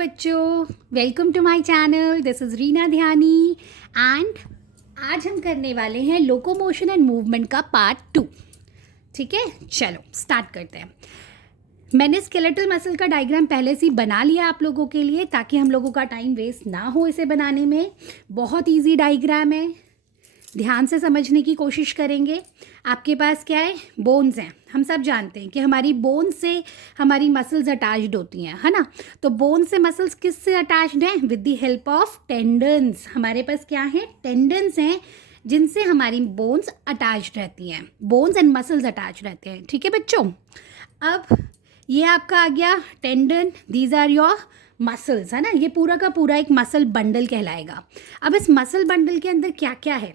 बच्चों, welcome to my channel. This is Reena Dhyani and आज हम करने वाले हैं लोकोमोशन एंड मूवमेंट का पार्ट 2। ठीक है, चलो स्टार्ट करते हैं। मैंने स्केलेटल मसल का डायग्राम पहले से ही बना लिया आप लोगों के लिए ताकि हम लोगों का टाइम वेस्ट ना हो इसे बनाने में। बहुत इजी डायग्राम है, ध्यान से समझने की कोशिश करेंगे। आपके पास क्या है, बोन्स हैं। हम सब जानते हैं कि हमारी बोन से हमारी मसल्स अटैच्ड होती हैं, है ना। तो बोन से मसल्स किस से अटैच्ड हैं? With the help of tendons. हमारे पास क्या है, टेंडन्स हैं जिनसे हमारी बोन्स अटैच्ड रहती हैं। बोन्स एंड मसल्स अटैच रहते हैं। ठीक है बच्चों, अब ये आपका आ गया tendon, these are your muscles, है ना। ये पूरा का पूरा एक मसल बंडल कहलाएगा। अब इस मसल बंडल के अंदर क्या क्या है?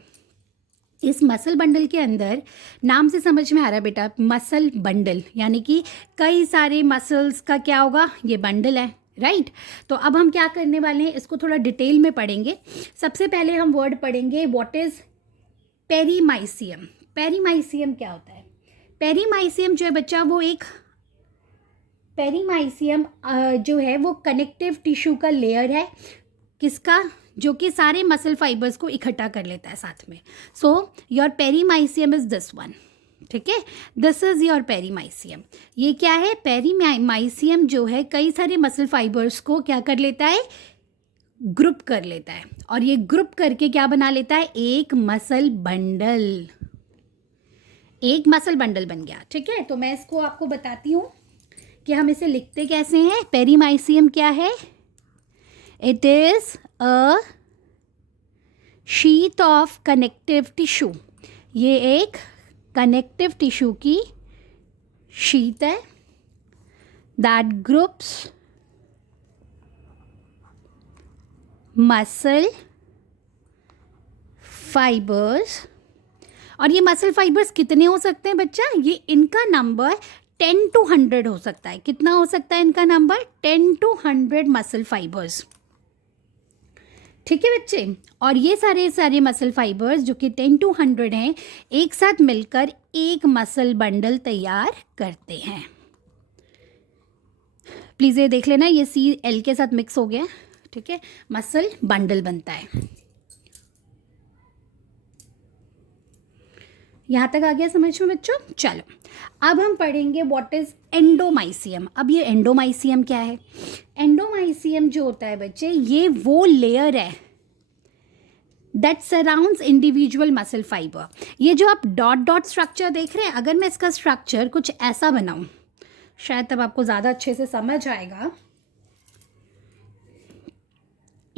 इस मसल बंडल के अंदर, नाम से समझ में आ रहा है बेटा, मसल बंडल यानी कि कई सारे मसल्स का क्या होगा, ये बंडल है, राइट। तो अब हम क्या करने वाले हैं, इसको थोड़ा डिटेल में पढ़ेंगे। सबसे पहले हम वर्ड पढ़ेंगे, व्हाट इज़ पेरीमाइसियम। पेरीमाइसियम क्या होता है? पेरीमाइसियम जो है बच्चा, वो एक पेरीमाइसियम जो है वो कनेक्टिव टिश्यू का लेयर है। किसका? जो कि सारे मसल फाइबर्स को इकट्ठा कर लेता है साथ में। So your perimysium is this one. ठीक है, दिस इज योर पेरीमाइसियम। ये क्या है? पेरीमाइसियम जो है कई सारे मसल फाइबर्स को क्या कर लेता है, ग्रुप कर लेता है। और ये ग्रुप करके क्या बना लेता है, एक मसल बंडल। एक मसल बंडल बन गया। ठीक है, तो मैं इसको आपको बताती हूँ कि हम इसे लिखते कैसे हैं। पेरीमाइसियम क्या है? It is a sheet of connective tissue. ये एक कनेक्टिव टिश्यू की शीट है दैट ग्रुप्स मसल फाइबर्स। और ये मसल फाइबर्स कितने हो सकते हैं बच्चा? ये इनका नंबर 10 to 100 हो सकता है। कितना हो सकता है इनका नंबर? 10 to 100 muscle fibres. ठीक है बच्चे, और ये सारे सारे मसल फाइबर्स जो कि 10 to 100 हैं, एक साथ मिलकर एक मसल बंडल तैयार करते हैं। प्लीज़ ये देख लेना, ये सी एल के साथ मिक्स हो गया। ठीक है, मसल बंडल बनता है। यहाँ तक आ गया समझ में बच्चों? चलो अब हम पढ़ेंगे व्हाट इज एंडोमाइसियम। अब ये एंडोमाइसियम क्या है? एंडोमाइसियम जो होता है बच्चे, ये वो लेयर है that surrounds individual muscle fibre. ये जो आप डॉट डॉट स्ट्रक्चर देख रहे हैं, अगर मैं इसका स्ट्रक्चर कुछ ऐसा बनाऊं, शायद तब आपको ज़्यादा अच्छे से समझ आएगा।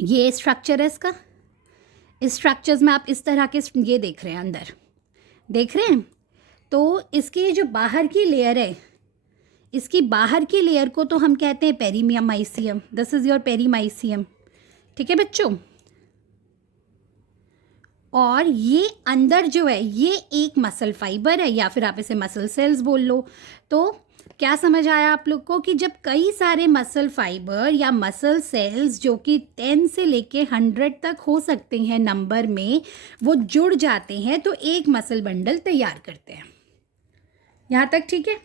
ये स्ट्रक्चर है इसका। इस स्ट्रक्चर्स में आप इस तरह के ये देख रहे हैं, अंदर देख रहे हैं। तो इसकी जो बाहर की लेयर है, इसकी बाहर की लेयर को तो हम कहते हैं perimysium. This is your perimysium. ठीक है बच्चों, और ये अंदर जो है ये एक मसल फाइबर है, या फिर आप इसे मसल सेल्स बोल लो। तो क्या समझ आया आप लोग को कि जब कई सारे मसल फाइबर या मसल सेल्स जो कि 10 से लेके 100 तक हो सकते हैं नंबर में, वो जुड़ जाते हैं तो एक मसल बंडल तैयार करते हैं। यहाँ तक ठीक है?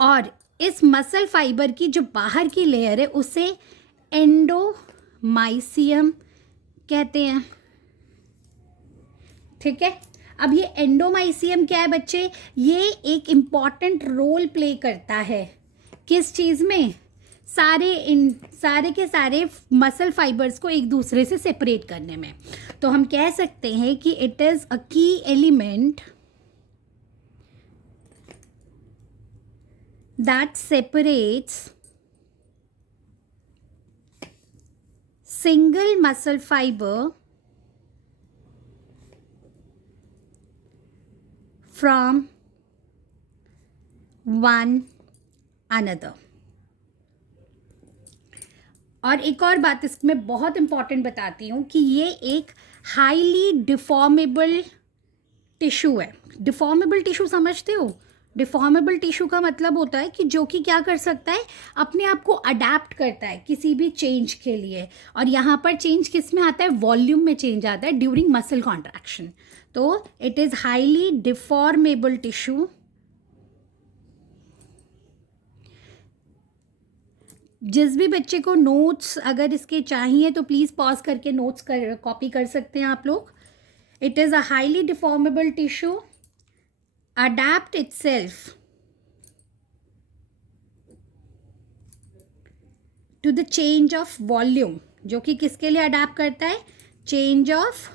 और इस मसल फाइबर की जो बाहर की लेयर है उसे एंडोमाइसियम कहते हैं। ठीक है, अब ये एंडोमाइसियम क्या है बच्चे? ये एक इम्पॉर्टेंट रोल प्ले करता है किस चीज़ में? सारे के सारे मसल फाइबर्स को एक दूसरे से सेपरेट करने में। तो हम कह सकते हैं कि इट इज़ अ की element that separates single muscle fiber from one another। और एक और बात इसमें बहुत इंपॉर्टेंट बताती हूँ कि ये एक हाईली डिफॉर्मेबल टिश्यू है। डिफॉर्मेबल टिश्यू समझते हो? डिफॉर्मेबल टिश्यू का मतलब होता है कि जो कि क्या कर सकता है, अपने आप को अडेप्ट करता है किसी भी चेंज के लिए। और यहाँ पर चेंज किस में आता है? वॉल्यूम में चेंज आता है ड्यूरिंग मसल कॉन्ट्रैक्शन। तो it is highly deformable tissue जिस भी बच्चे को नोट्स अगर इसके चाहिए तो प्लीज़ पॉज करके नोट्स कॉपी कर सकते हैं आप लोग. It is a highly deformable tissue, adapt itself to the change of volume. जो कि किसके लिए अडैप्ट करता है? Change of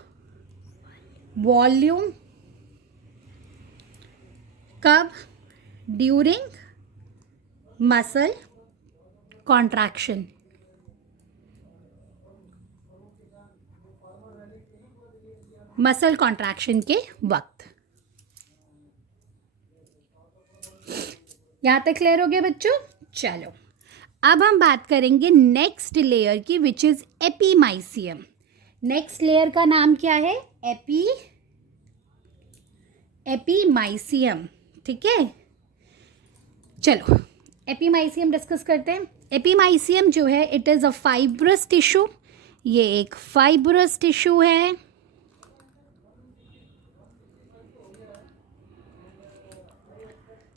volume. कब? During muscle contraction. Muscle contraction के वक्त. यहां तक क्लियर हो गया बच्चों? चलो अब हम बात करेंगे नेक्स्ट लेयर की, which is epimysium. Next layer का नाम क्या है? एपीमाइसियम. ठीक है, चलो एपीमाइसियम डिस्कस करते हैं. एपीमाइसियम जो है it is a fibrous tissue. ये एक फाइब्रस टिश्यू है.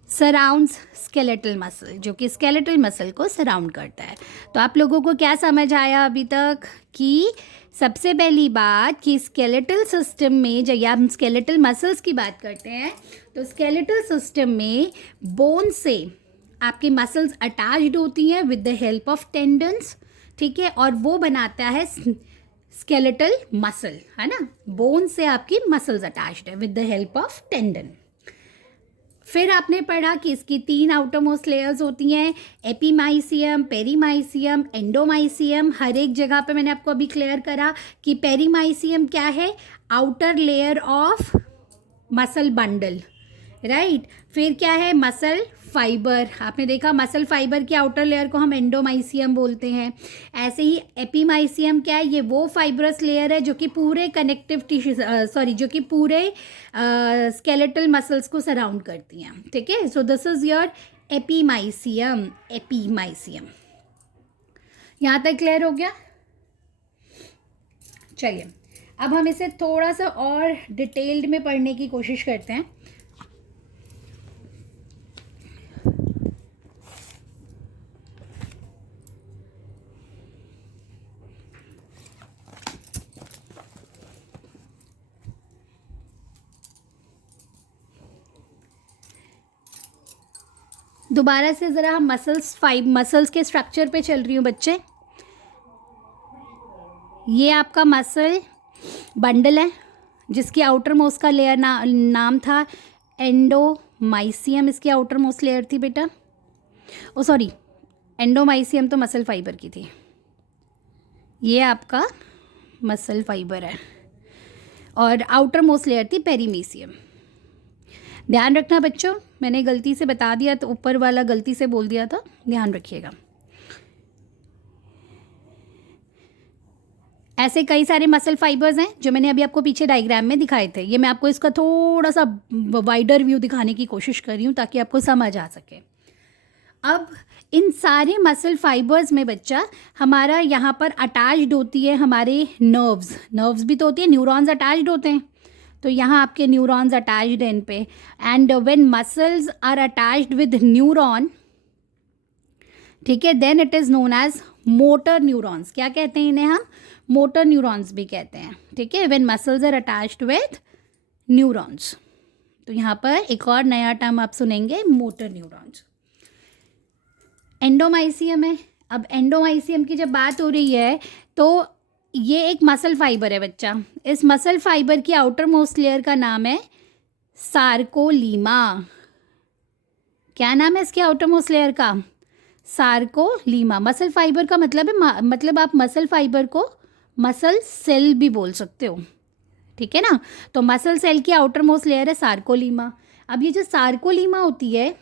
सराउंड्स स्केलेटल मसल, जो कि स्केलेटल मसल को सराउंड करता है. तो आप लोगों को क्या समझ आया अभी तक? कि सबसे पहली बात कि स्केलेटल सिस्टम में जब हम स्केलेटल मसल्स की बात करते हैं तो स्केलेटल सिस्टम में बोन से आपकी मसल्स अटैच्ड होती हैं with the help of tendons. ठीक है, और वो बनाता है स्केलेटल मसल, है ना. बोन से आपकी मसल्स अटैच्ड है with the help of tendon. फिर आपने पढ़ा कि इसकी 3 आउटरमोस्ट लेयर्स होती हैं, एपीमाइसियम, पेरीमाइसियम, एंडोमाइसियम. हर एक जगह पे मैंने आपको अभी क्लियर करा कि पेरीमाइसियम क्या है? Outer layer of muscle bundle, right. फिर क्या है? Muscle fibre. आपने देखा मसल फाइबर की आउटर लेयर को हम एंडोमाइसियम बोलते हैं. ऐसे ही एपीमाइसियम क्या है? ये वो फाइब्रस लेयर है जो कि पूरे कनेक्टिव टिश्यू जो कि पूरे स्केलेटल मसल्स को सराउंड करती हैं. ठीक है, so this is your epimysium. Epimysium यहाँ तक क्लियर हो गया? चलिए अब हम इसे थोड़ा सा और डिटेल्ड में पढ़ने की कोशिश करते हैं. दोबारा से ज़रा हम मसल्स के स्ट्रक्चर पे चल रही हूँ बच्चे. ये आपका मसल बंडल है जिसकी आउटर मोस्ट का लेयर नाम था एंडोमाइसियम. इसकी आउटर मोस्ट लेयर थी बेटा. ओ सॉरी, एंडोमाइसियम तो मसल फाइबर की थी. ये आपका मसल फाइबर है और आउटर मोस्ट लेयर थी पेरीमीसियम. ध्यान रखना बच्चों, मैंने गलती से बता दिया तो ऊपर वाला गलती से बोल दिया था, ध्यान रखिएगा. ऐसे कई सारे मसल फाइबर्स हैं जो मैंने अभी आपको पीछे डायग्राम में दिखाए थे. ये मैं आपको इसका थोड़ा सा वाइडर व्यू दिखाने की कोशिश कर रही हूँ ताकि आपको समझ आ सके. अब इन सारे मसल फाइबर्स में बच्चा हमारा यहाँ पर अटैच्ड होती है हमारे नर्व्स भी तो होती है, न्यूरॉन्स अटैच्ड होते हैं. तो यहाँ आपके न्यूरॉन्स अटैच्ड हैं इन पे. And when muscles are attached with neuron, ठीक है, then it is known as motor neurons. क्या कहते हैं इन्हें? हम मोटर न्यूरॉन्स भी कहते हैं. ठीक है, when muscles are attached with neurons. तो यहाँ पर एक और नया टर्म आप सुनेंगे, मोटर न्यूरॉन्स. एंडोमाइसियम है. अब एंडोमाइसियम की जब बात हो रही है तो ये एक मसल फाइबर है बच्चा. इस मसल फाइबर की आउटर मोस्ट लेयर का नाम है सार्कोलीमा. क्या नाम है इसके आउटर मोस्ट लेयर का? सार्कोलीमा. मसल फाइबर का मतलब है मतलब आप मसल फाइबर को मसल सेल भी बोल सकते हो. ठीक है ना. तो मसल सेल की आउटर मोस्ट लेयर है सार्कोलीमा. अब ये जो सार्कोलीमा होती है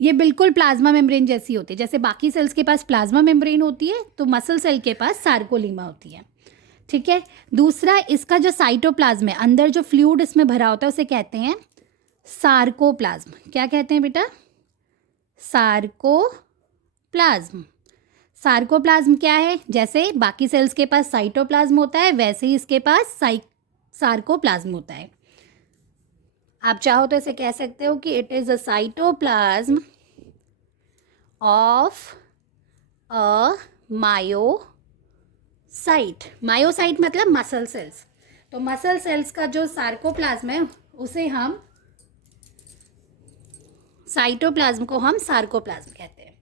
ये बिल्कुल प्लाज्मा मेम्ब्रेन जैसी होती है. जैसे बाकी सेल्स के पास प्लाज्मा मेम्ब्रेन होती है तो मसल सेल के पास सार्कोलीमा होती है. ठीक है. दूसरा, इसका जो साइटोप्लाज्म है, अंदर जो फ्लूइड इसमें भरा होता है उसे कहते हैं सार्कोप्लाज्म. क्या कहते हैं बेटा? सार्कोप्लाज्म. सार्कोप्लाज्म क्या है? जैसे बाकी सेल्स के पास साइटोप्लाज्म होता है वैसे ही इसके पास सार्कोप्लाज्म होता है. आप चाहो तो इसे कह सकते हो कि it is a cytoplasm of a myocyte. Myocyte मतलब मसल सेल्स. तो मसल सेल्स का जो सार्कोप्लाज्म है उसे हम साइटोप्लाज्म को हम सार्कोप्लाज्म कहते हैं.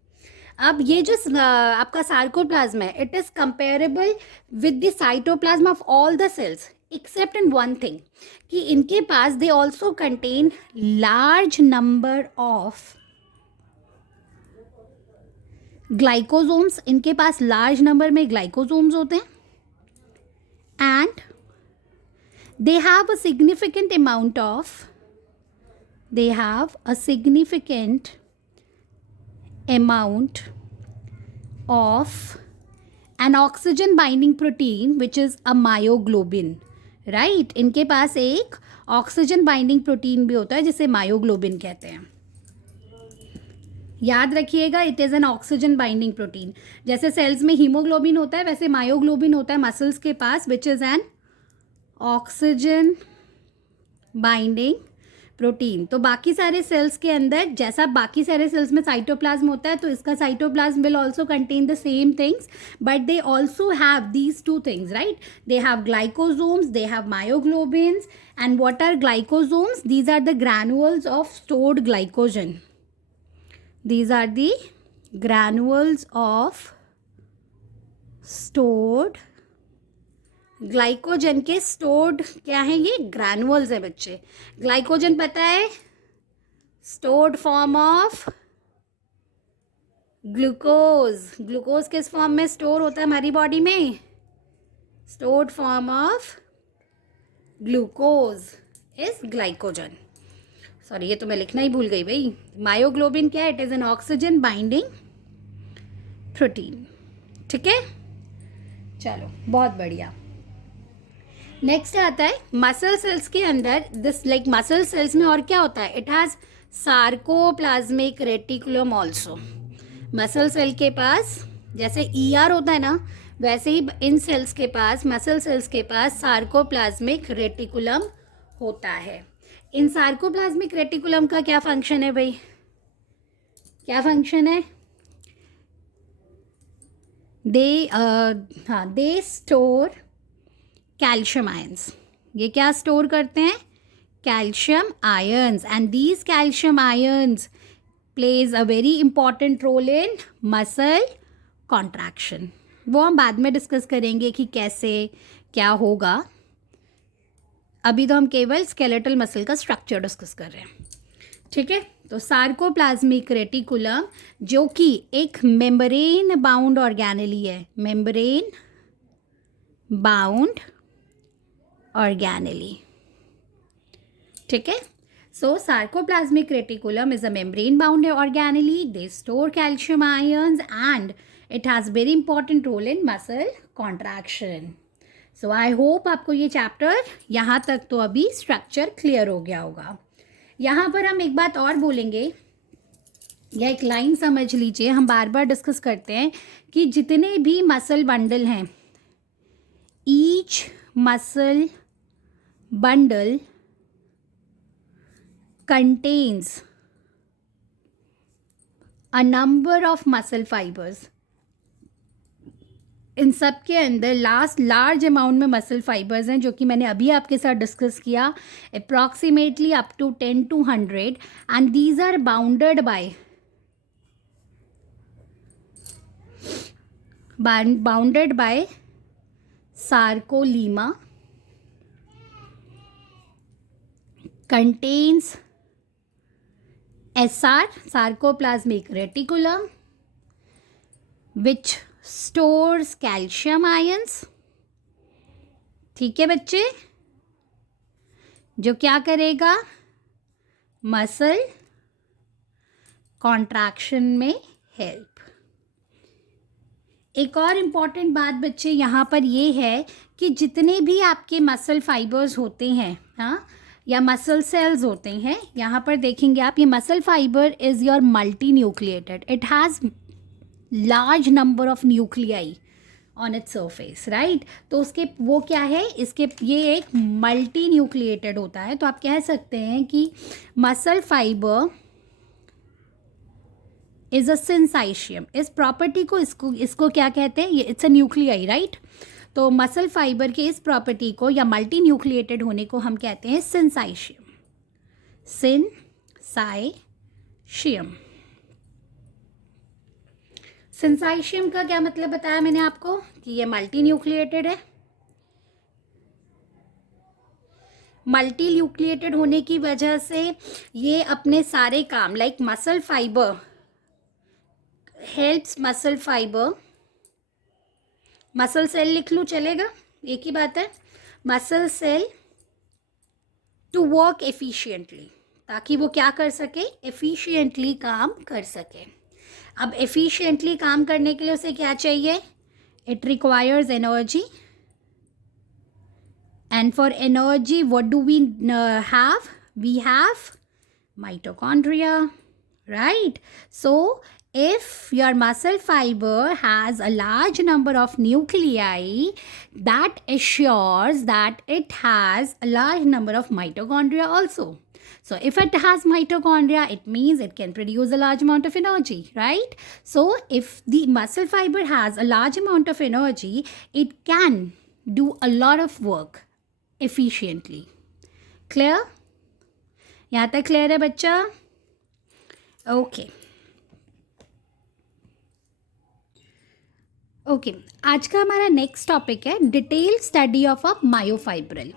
अब ये जो आपका सार्कोप्लाज्म है, it is comparable with the cytoplasm of all the cells except in one thing, कि इनके पास they also contain large number of glycosomes. इनके पास लार्ज नंबर में ग्लाइकोसोम्स होते हैं. And they have a significant amount of an oxygen binding protein which is a myoglobin, right? इनके पास एक ऑक्सीजन बाइंडिंग प्रोटीन भी होता है जिसे मायोग्लोबिन कहते हैं. याद रखिएगा, it is an oxygen binding protein. जैसे सेल्स में हीमोग्लोबिन होता है वैसे मायोग्लोबिन होता है मसल्स के पास, which is an oxygen binding protein. तो बाकी सारे सेल्स के अंदर, जैसा बाकी सारे सेल्स में साइटोप्लाज्म होता है, तो इसका cytoplasm will also contain the same things, but they also have these two things, right? They have glycosomes, they have myoglobins. And what are glycosomes? These are the granules of stored glycogen. These are the granules of stored glycogen के stored क्या है? ये granules है बच्चे. Glycogen पता है, stored form of glucose. Glucose किस form में स्टोर होता है हमारी बॉडी में? Stored form of glucose is glycogen. Sorry, ये तो मैं लिखना ही भूल गई भाई. मायोग्लोबिन क्या है? It is an oxygen binding protein. ठीक है, चलो बहुत बढ़िया. नेक्स्ट आता है मसल सेल्स के अंदर. दिस लाइक मसल सेल्स में और क्या होता है? It has sarcoplasmic reticulum also. Muscle cell के पास जैसे ER होता है ना, वैसे ही इन सेल्स के पास, मसल सेल्स के पास सार्कोप्लाज्मिक रेटिकुलम होता है. इन सार्कोप्लाज्मिक रेटिकुलम का क्या फंक्शन है भाई? क्या फंक्शन है? They store calcium ions. ये क्या स्टोर करते हैं? Calcium ions. And these calcium ions plays a very important role in muscle contraction. वो हम बाद में डिस्कस करेंगे कि कैसे क्या होगा. अभी तो हम केवल स्केलेटल मसल का स्ट्रक्चर डिस्कस कर रहे हैं. ठीक है, तो सार्कोप्लाज्मिक रेटिकुलम जो कि एक मेम्ब्रेन बाउंड ऑर्गेनेली है. Membrane bound organelle. ठीक है, so sarcoplasmic reticulum is a membrane bound organelle. They store calcium ions and it has very important role in muscle contraction. So I hope आपको ये chapter यहाँ तक तो अभी structure clear हो गया होगा. यहाँ पर हम एक बात और बोलेंगे, या एक लाइन समझ लीजिए. हम बार बार डिस्कस करते हैं कि जितने भी मसल बंडल हैं, each muscle bundle contains a number of muscle fibres. इन सब के अंदर लार्ज अमाउंट में मसल फाइबर्स हैं, जो कि मैंने अभी आपके साथ डिस्कस किया, approximately up to 10 to 100. And these are bounded by sarcolemma, contains SR, sarcoplasmic reticulum, which stores calcium ions. ठीक है बच्चे, जो क्या करेगा? मसल कॉन्ट्रैक्शन में हेल्प. एक और इम्पॉर्टेंट बात बच्चे यहाँ पर ये है कि जितने भी आपके मसल फाइबर्स होते हैं, हाँ, या मसल सेल्स होते हैं, यहाँ पर देखेंगे आप, ये muscle fibre is your multi nucleated. It has large number of nuclei on its surface, right? तो उसके वो क्या है, इसके ये एक मल्टी न्यूक्लिएटेड होता है. तो आप कह सकते हैं कि मसल फाइबर इज अ सिंसाइशियम। इस प्रॉपर्टी को इसको क्या कहते हैं, ये इट्स अ न्यूक्लियाई, राइट। तो मसल फाइबर के इस प्रॉपर्टी को या मल्टी न्यूक्लिएटेड होने को हम कहते हैं सिंसाइशियम। सिंसाइशियम। सिंसाइशियम का क्या मतलब बताया मैंने आपको कि ये मल्टी न्यूक्लिएटेड है। मल्टी न्यूक्लिएटेड होने की वजह से ये अपने सारे काम like muscle fibre helps muscle fibre, muscle cell लिख लूँ चलेगा, एक ही बात है, muscle cell to work efficiently, ताकि वो क्या कर सके, एफिशिएंटली काम कर सके। अब एफिशिएंटली काम करने के लिए उसे क्या चाहिए, it requires energy, and for energy what do we have, we have mitochondria, right? So if your muscle fiber has a large number of nuclei, that assures that it has a large number of mitochondria also. So if it has mitochondria, it means it can produce a large amount of energy, right? So if the muscle fiber has a large amount of energy, it can do a lot of work efficiently. Clear? यहाँ तक clear है बच्चा? Okay okay, आज का हमारा next topic है detail study of a myofibril.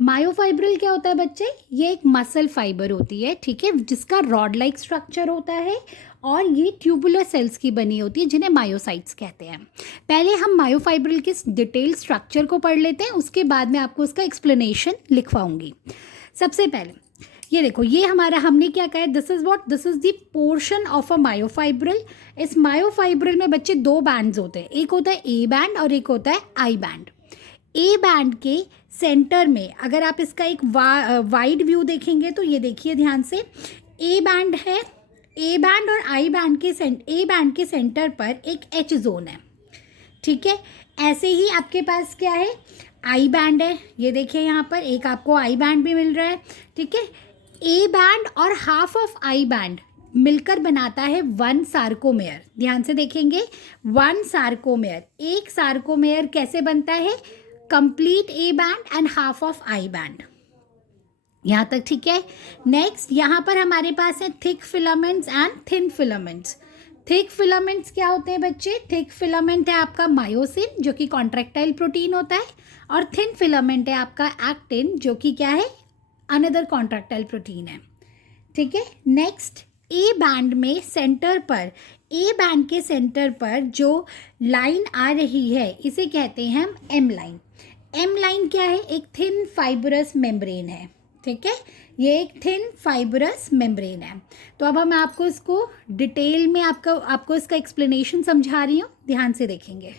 Myofibril क्या होता है बच्चे, ये एक मसल फाइबर होती है, ठीक है, जिसका रॉड लाइक स्ट्रक्चर होता है और ये ट्यूबुलर सेल्स की बनी होती है जिन्हें मायोसाइट्स कहते हैं। पहले हम मायोफाइब्रिल के डिटेल स्ट्रक्चर को पढ़ लेते हैं, उसके बाद में आपको उसका एक्सप्लेनेशन लिखवाऊंगी। सबसे पहले ये देखो, ये हमारा हमने क्या कहा है, this is the portion of a myofibril. इस मायोफाइब्रिल में बच्चे दो बैंड्स होते हैं, एक होता है ए बैंड और एक होता है आई बैंड। ए बैंड के सेंटर में अगर आप इसका एक वाइड व्यू देखेंगे तो ये देखिए ध्यान से, ए बैंड है, ए बैंड और आई बैंड के ए बैंड के सेंटर पर एक एच जोन है, ठीक है। ऐसे ही आपके पास क्या है, आई बैंड है, ये देखिए यहाँ पर एक आपको आई बैंड भी मिल रहा है, ठीक है। ए बैंड और हाफ ऑफ आई बैंड मिलकर बनाता है वन सार्कोमेयर। ध्यान से देखेंगे, वन सार्कोमेयर, एक सार्कोमेयर कैसे बनता है, complete A band and half of I band. यहाँ तक ठीक है। नेक्स्ट यहाँ पर हमारे पास है thick filaments and thin filaments. Thick filaments क्या होते हैं बच्चे, थिक फिलामेंट है आपका मायोसिन जो कि कॉन्ट्रैक्टाइल प्रोटीन होता है, और थिन फिलामेंट है आपका एक्टिन जो कि क्या है, अनदर कॉन्ट्रैक्टाइल प्रोटीन है, ठीक है। नेक्स्ट ए बैंड में सेंटर पर, ए बैंड के सेंटर पर जो लाइन आ रही है इसे कहते हैं हम एम लाइन। एम लाइन क्या है, एक थिन फाइबरस मेम्ब्रेन है, ठीक है, ये एक थिन फाइबरस मेम्ब्रेन है। तो अब हम आपको इसको डिटेल में आपको इसका एक्सप्लेनेशन समझा रही हूँ, ध्यान से देखेंगे।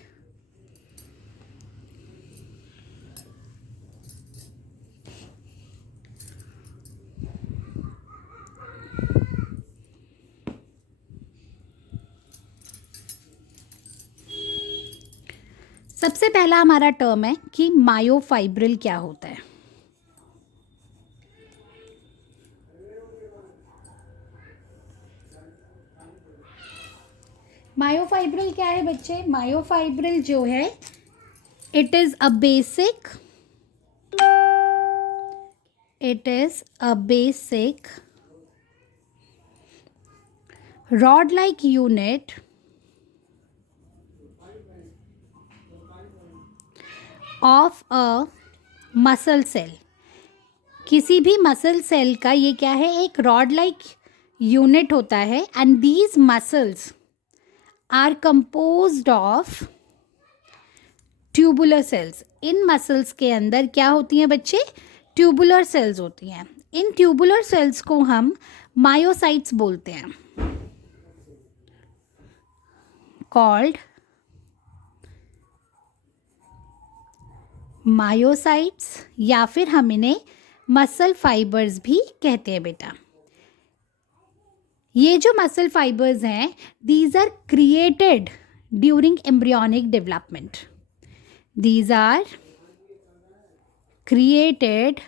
सबसे पहला हमारा टर्म है कि मायोफाइब्रिल क्या होता है। मायोफाइब्रिल क्या है बच्चे, मायोफाइब्रिल जो है it is a basic rod like unit of a muscle cell. किसी भी मसल सेल का ये क्या है, एक रॉड लाइक यूनिट होता है, and these muscles are composed of tubular cells. इन मसल्स के अंदर क्या होती हैं बच्चे, ट्यूबुलर सेल्स होती हैं। इन ट्यूबुलर सेल्स को हम मायोसाइट्स बोलते हैं, कॉल्ड मायोसाइट्स, या फिर हम इन्हें मसल फाइबर्स भी कहते हैं बेटा। ये जो मसल फाइबर्स हैं, these are created during embryonic development. These are created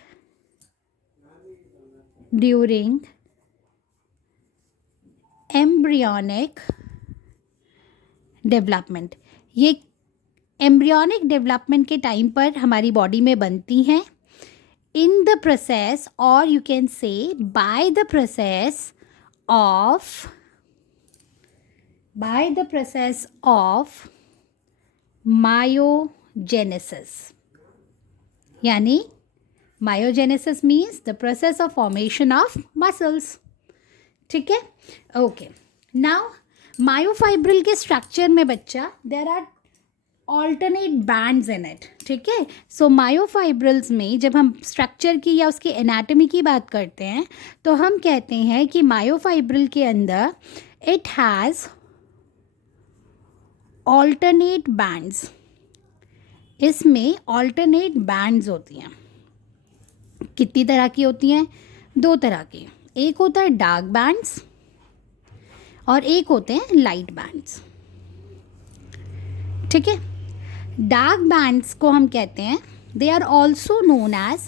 during embryonic development, ये एम्ब्रियोनिक डेवलपमेंट के टाइम पर हमारी बॉडी में बनती हैं इन द प्रोसेस, और you can say by the process of myogenesis, यानी myogenesis means the process of formation of muscles. ठीक है, ओके। नाउ मायोफाइब्रिल के स्ट्रक्चर में बच्चा there are alternate bands in it. ठीक है, सो मायोफाइब्रिल्स में जब हम स्ट्रक्चर की या उसकी एनाटॉमी की बात करते हैं तो हम कहते हैं कि मायोफाइब्रिल के अंदर इट हैज़ ऑल्टरनेट बैंड्स, इसमें ऑल्टरनेट बैंड्स होती हैं। कितनी तरह की होती हैं? 2 तरह की, एक होता है डार्क बैंड्स और एक होते हैं लाइट बैंड्स। ठीक है, डार्क बैंड्स को हम कहते हैं, they are also known as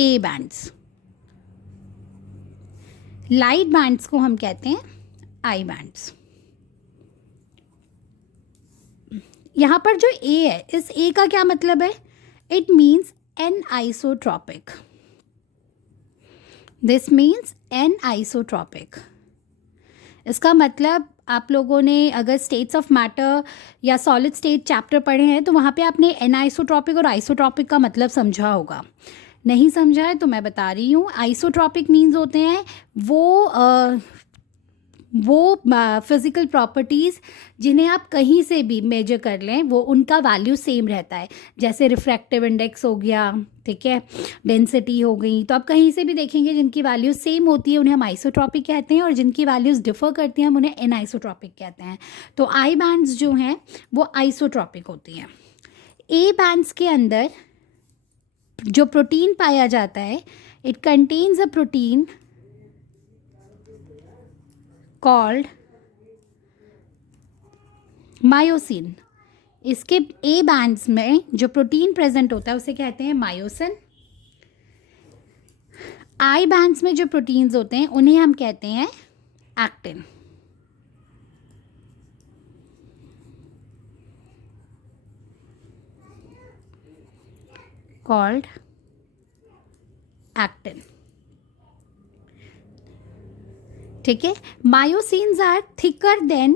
A bands. Light bands को हम कहते हैं आई बैंड्स। यहाँ पर जो ए है, इस ए का क्या मतलब है? It means an isotropic. This means an isotropic. इसका मतलब आप लोगों ने अगर स्टेट्स ऑफ मैटर या सॉलिड स्टेट चैप्टर पढ़े हैं तो वहाँ पे आपने एन आइसोट्रॉपिक और आइसोट्रॉपिक का मतलब समझा होगा। नहीं समझा है तो मैं बता रही हूँ। आइसोट्रॉपिक मीन्स होते हैं वो फिज़िकल प्रॉपर्टीज़ जिन्हें आप कहीं से भी मेजर कर लें वो उनका वैल्यू सेम रहता है। जैसे रिफ्रैक्टिव इंडेक्स हो गया, ठीक है, डेंसिटी हो गई, तो आप कहीं से भी देखेंगे जिनकी वैल्यू सेम होती है उन्हें हम आइसोट्रॉपिक कहते हैं, और जिनकी वैल्यूज़ डिफ़र करती हैं हम उन्हें एन आइसोट्रॉपिक कहते हैं। तो आई बैंड्स जो हैं वो आइसोट्रॉपिक होती हैं। ए बैंड्स के अंदर जो प्रोटीन पाया जाता है, it contains a protein called myosin. इसके ए बैंड्स में जो प्रोटीन प्रेजेंट होता है उसे कहते हैं मायोसिन। आई बैंड्स में जो प्रोटीन्स होते हैं उन्हें हम कहते हैं एक्टिन। Called actin. ठीक है, मायोसिन्स आर थिकर देन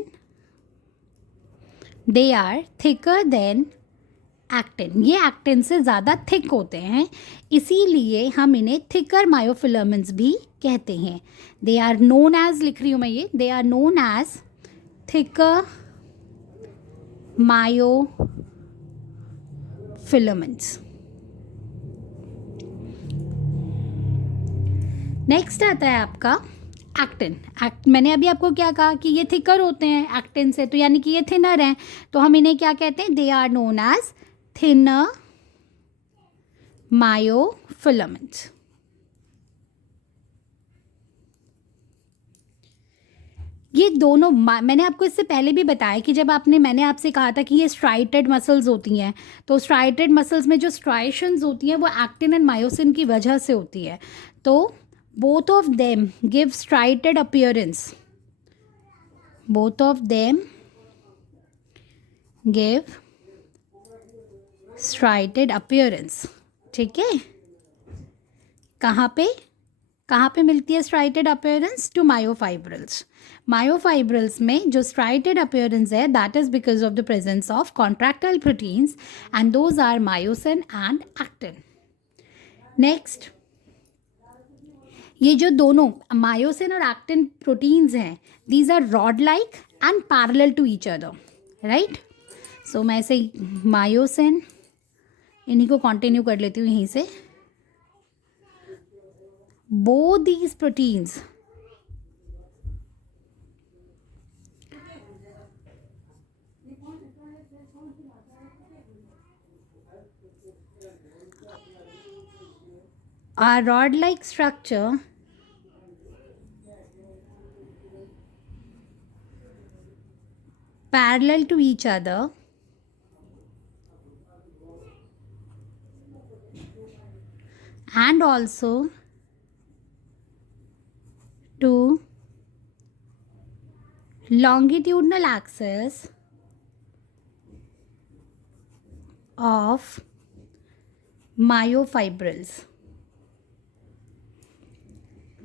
एक्टिन। ये एक्टिन से ज़्यादा थिक होते हैं, इसीलिए हम इन्हें थिकर मायोफिलामेंट्स भी कहते हैं। दे आर नोन एज, लिख रही हूँ मैं ये, they are known as thicker myofilaments. Next आता है आपका एक्टिन। मैंने अभी आपको क्या कहा कि ये थिकर होते हैं एक्टिन से, तो यानी कि ये थिनर हैं, तो हम इन्हें क्या कहते हैं? They are known as thinner myofilaments. ये दोनों मैंने आपको इससे पहले भी बताया कि जब मैंने आपसे कहा था कि ये स्ट्राइटेड मसल्स होती हैं, तो स्ट्राइटेड मसल्स में जो स्ट्राइशंस होती हैं वो एक्टिन एंड मायोसिन की वजह से होती है। तो both of them give striated appearance. Both of them give striated appearance. ठीक है, कहाँ पे मिलती है striated appearance? To myofibrils. Myofibrils में जो striated appearance है that is because of the presence of contractile proteins, and those are myosin and actin. Next, ये जो दोनों मायोसिन और एक्टिन प्रोटीन्स हैं, these are rod like and parallel to each other, right? So मैं ऐसे myosin इन्हीं को continue कर लेती हूँ यहीं से। Both these proteins are rod-like structure parallel to each other and also to longitudinal axis of myofibrils.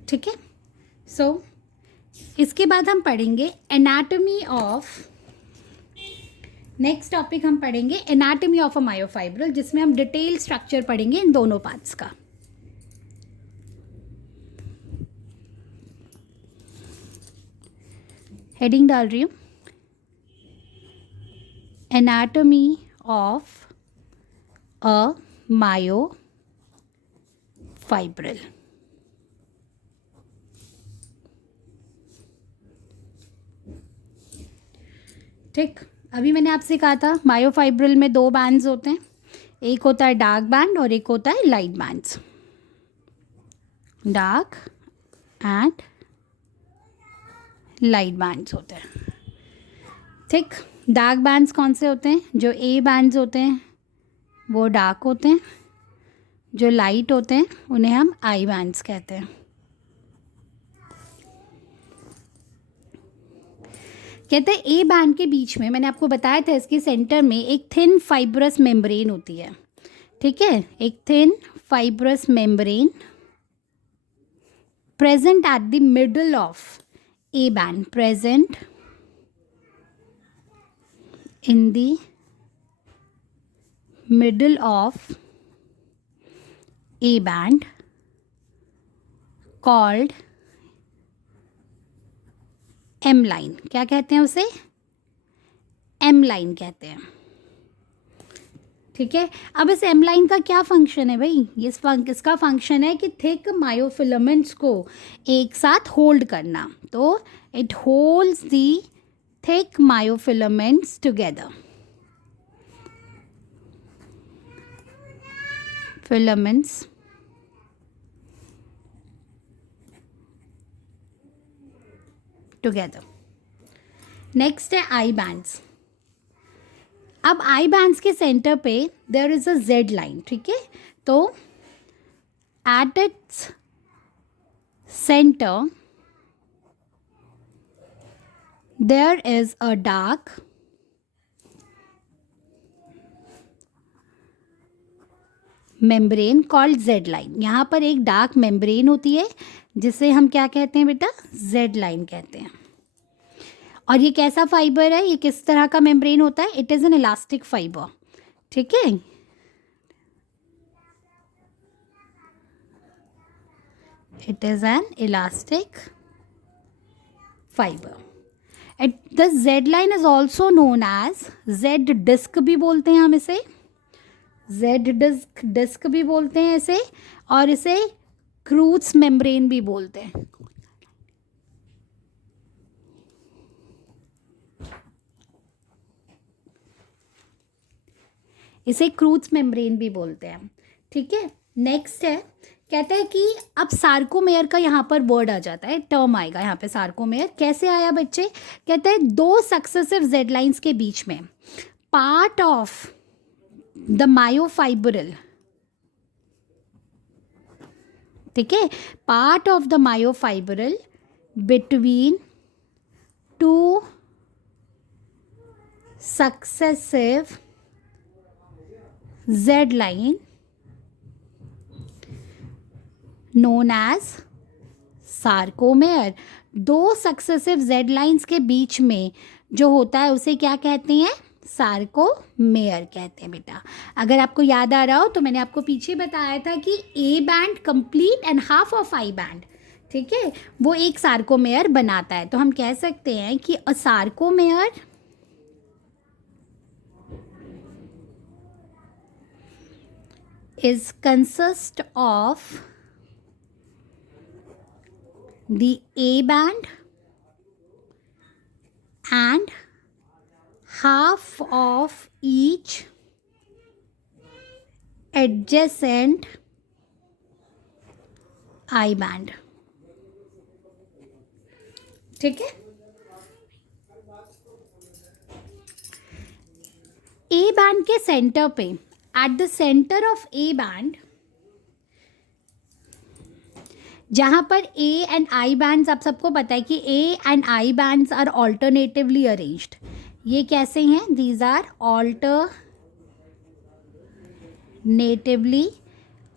ठीक है, सो इसके बाद हम पढ़ेंगे एनाटॉमी ऑफ, नेक्स्ट टॉपिक हम पढ़ेंगे एनाटॉमी ऑफ अ मायोफाइब्रिल, जिसमें हम डिटेल स्ट्रक्चर पढ़ेंगे इन दोनों पार्ट्स का. हेडिंग डाल रही हूँ, एनाटॉमी ऑफ अ मायोफाइब्रिल. ठीक, अभी मैंने आपसे कहा था मायोफाइब्रिल में दो बैंड्स होते हैं, एक होता है डार्क बैंड और एक होता है light bands. Dark and light bands होते हैं. ठीक, डार्क बैंड्स कौन से होते हैं? जो ए बैंड्स होते हैं वो डार्क होते हैं, जो लाइट होते हैं उन्हें हम आई बैंड्स कहते हैं. कहते हैं ए बैंड के बीच में, मैंने आपको बताया था इसके सेंटर में एक थिन फाइब्रस मेम्ब्रेन होती है. ठीक है, एक thin fibrous membrane present at the middle of A band, present in the middle of A band, called M line. क्या कहते हैं उसे? एम लाइन कहते हैं. ठीक है, अब इस एम लाइन का क्या फंक्शन है भाई? इसका फंक्शन है कि थिक मायोफिलामेंट्स को एक साथ होल्ड करना. तो it holds the thick myofilaments together. Filaments together. Next है आई बैंड्स. अब आई बैंड्स के सेंटर पे there is a Z line. ठीक है, तो at its centre there is a dark membrane called Z line. यहाँ पर एक डार्क मेम्ब्रेन होती है जिसे हम क्या कहते हैं बेटा? जेड लाइन कहते हैं. और ये कैसा फाइबर है? ये किस तरह का मेम्ब्रेन होता है? It is an elastic fibre. ठीक है, it is an elastic fibre. The Z line is also known as Z disc भी बोलते हैं हम इसे, जेड डिस्क भी बोलते हैं इसे, और इसे क्रूट्स मेम्ब्रेन भी बोलते हैं. इसे क्रूट्स मेम्ब्रेन भी बोलते हैं. ठीक है, नेक्स्ट है, कहते हैं कि अब सार्कोमेयर का यहाँ पर वर्ड आ जाता है, टर्म आएगा यहाँ पे सार्कोमेयर. कैसे आया बच्चे? कहते हैं दो सक्सेसिव जेड लाइंस के बीच में पार्ट ऑफ द मायोफाइब्रिल. ठीक है, part of the myofibril between two successive Z line known as sarcomere. दो सक्सेसिव जेड लाइंस के बीच में जो होता है उसे क्या कहते हैं? सार्कोमेयर कहते हैं बेटा. अगर आपको याद आ रहा हो तो मैंने आपको पीछे बताया था कि A band complete and half of I band, ठीक है, वो एक सार्कोमेयर बनाता है. तो हम कह सकते हैं कि अ sarcomere is consist of the A band and half of each adjacent I band. ठीक है, A band के सेंटर पे, at the center of A band जहाँ पर ए एंड आई बैंड्स, आप सबको पता है कि A and I bands are alternatively arranged. ये कैसे हैं? दीज आर ऑल्टरनेटिवली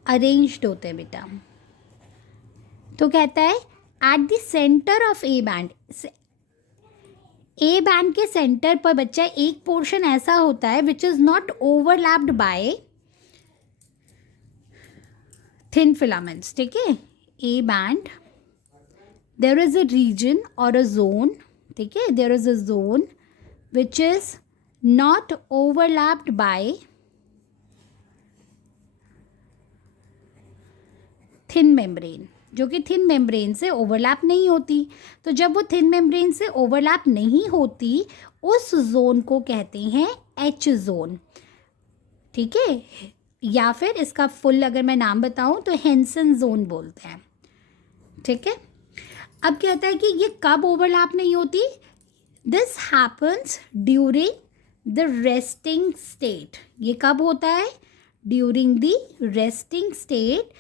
अरेंज्ड होते हैं बेटा। तो कहता है at the centre of A band, A band के सेंटर पर बच्चा एक पोर्शन ऐसा होता है which is not overlapped by thin filaments. ठीक है, A band there is a region और अ जोन, ठीक है, there is a zone which is not overlapped by thin membrane, जो कि थिन मेम्ब्रेन से ओवरलैप नहीं होती। तो जब वो थिन मेम्ब्रेन से ओवरलैप नहीं होती, उस जोन को कहते हैं एच जोन। ठीक है, या फिर इसका फुल अगर मैं नाम बताऊं तो हेंसन जोन बोलते हैं। ठीक है, अब कहता है कि ये कब ओवरलैप नहीं होती? This happens during the resting state. ये कब होता है? During the resting state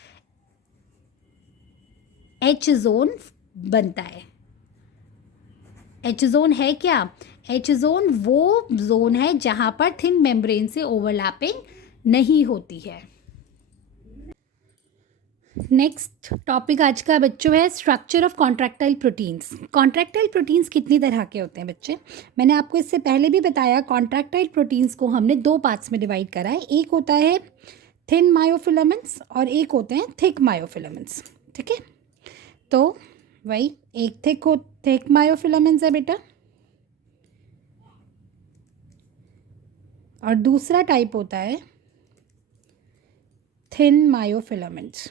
H zone बनता है। एच जोन है क्या? एच जोन वो जोन है जहां पर थिन मेम्ब्रेन से ओवरलैपिंग नहीं होती है। नेक्स्ट टॉपिक आज का बच्चों है structure of contractile proteins. Contractile proteins कितनी तरह के होते हैं बच्चे? मैंने आपको इससे पहले भी बताया, कॉन्ट्रैक्टाइल प्रोटीन्स को हमने दो पार्ट्स में डिवाइड करा है। एक होता है थिन मायोफिलामेंट्स और एक होते हैं थिक मायोफिलामेंट्स। ठीक है, तो वही एक थिक मायोफिलामेंट्स है बेटा, और दूसरा टाइप होता है थिन मायोफिलामेंट्स।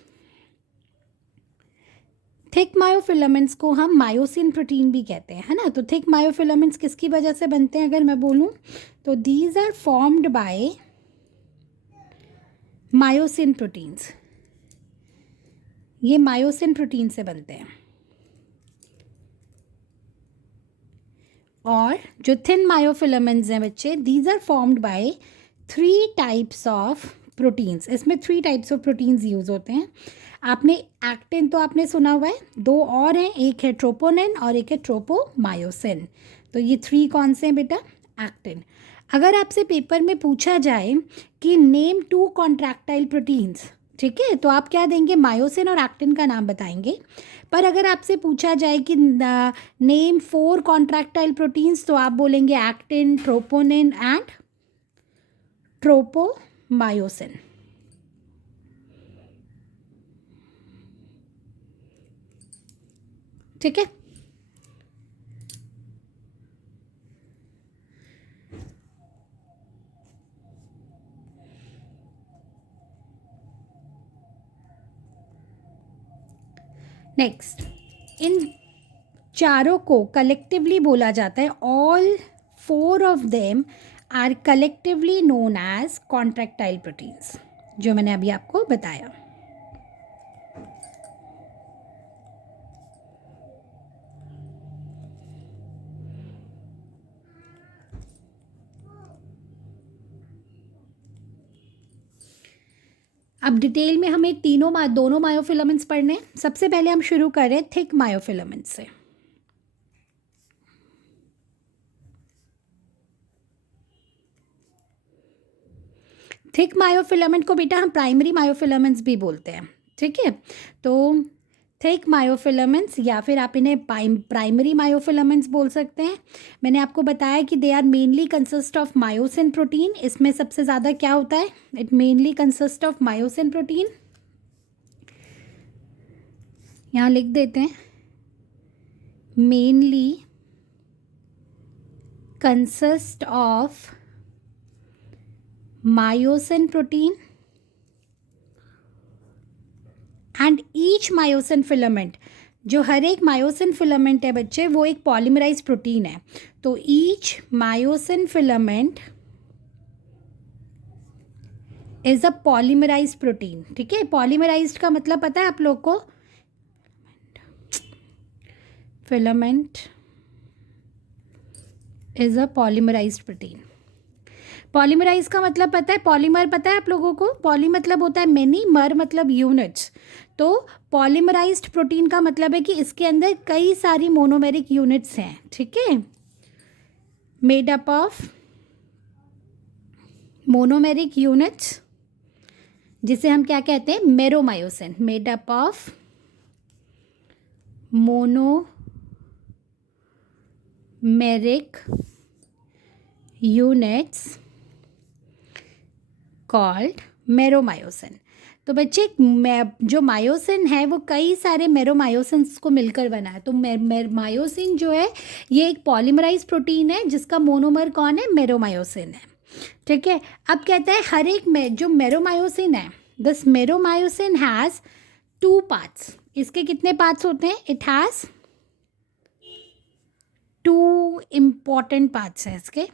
थिक मायोफिलामेंट्स को हम मायोसिन प्रोटीन भी कहते हैं, है ना। तो थिक मायोफिलामेंट्स किसकी वजह से बनते हैं अगर मैं बोलूं तो these are formed by myosin proteins. ये मायोसिन प्रोटीन से बनते हैं। और जो थिन मायोफिलामेंट्स हैं बच्चे, these are formed by 3 types of proteins. इसमें 3 टाइप्स ऑफ प्रोटीन्स यूज़ होते हैं। आपने एक्टिन तो आपने सुना हुआ है, 2 और हैं, एक है ट्रोपोनिन और एक है ट्रोपोमायोसिन। तो ये 3 कौन से हैं बेटा? एक्टिन। अगर आपसे पेपर में पूछा जाए कि नेम 2 कॉन्ट्रैक्टाइल प्रोटीन्स, ठीक है, तो आप क्या देंगे? मायोसिन और एक्टिन का नाम बताएंगे। पर अगर आपसे पूछा जाए कि नेम 4 कॉन्ट्रैक्टाइल प्रोटीन्स, तो आप बोलेंगे एक्टिन, ट्रोपोनिन एंड ट्रोपोमायोसिन। ठीक है, नेक्स्ट, इन चारों को कलेक्टिवली बोला जाता है, all 4 of them are collectively known as contractile proteins, जो मैंने अभी आपको बताया। अब डिटेल में हमें दोनों मायोफिलामेंट्स पढ़ने हैं। सबसे पहले हम शुरू करें थिक मायोफिलामेंट्स से। थिक मायोफिलामेंट को बेटा हम प्राइमरी मायोफिलामेंट्स भी बोलते हैं। ठीक है, तो थिक मायोफिलामेंट्स या फिर आप इन्हें प्राइमरी मायोफिलामेंट्स बोल सकते हैं। मैंने आपको बताया कि they are mainly consist of myosin protein. इसमें सबसे ज़्यादा क्या होता है? It mainly consist of myosin protein. यहाँ लिख देते हैं, mainly consist of myosin protein and each myosin filament, जो हर एक मायोसिन फिलामेंट है बच्चे, वो एक पॉलीमराइज प्रोटीन है। तो each myosin filament is a polymerise protein. ठीक है, पॉलीमराइज का मतलब पता है आप लोग को? Filament is a polymerise protein. Polymerise का मतलब पता है? पॉलीमर पता है आप लोगों को? पॉली मतलब होता है मेनी, मर मतलब यूनिट्स। तो पॉलीमराइज्ड प्रोटीन का मतलब है कि इसके अंदर कई सारी मोनोमेरिक यूनिट्स हैं, ठीक है, made up of monomeric units, जिसे हम क्या कहते हैं, meromyosin, made up of monomeric units called meromyosin. तो बच्चे जो मायोसिन है वो कई सारे मेरोमायोसिन्स को मिलकर बना है। तो मायोसिन जो है ये एक पॉलीमराइज प्रोटीन है जिसका मोनोमर कौन है, मेरोमायोसिन है, ठीक है। अब कहता है हर एक में जो मेरोमायोसिन है, दिस मेरोमायोसिन हैज़ 2 पार्ट्स। इसके कितने पार्ट्स होते हैं, इट हैज़ 2 इम्पॉर्टेंट पार्ट्स हैं इसके।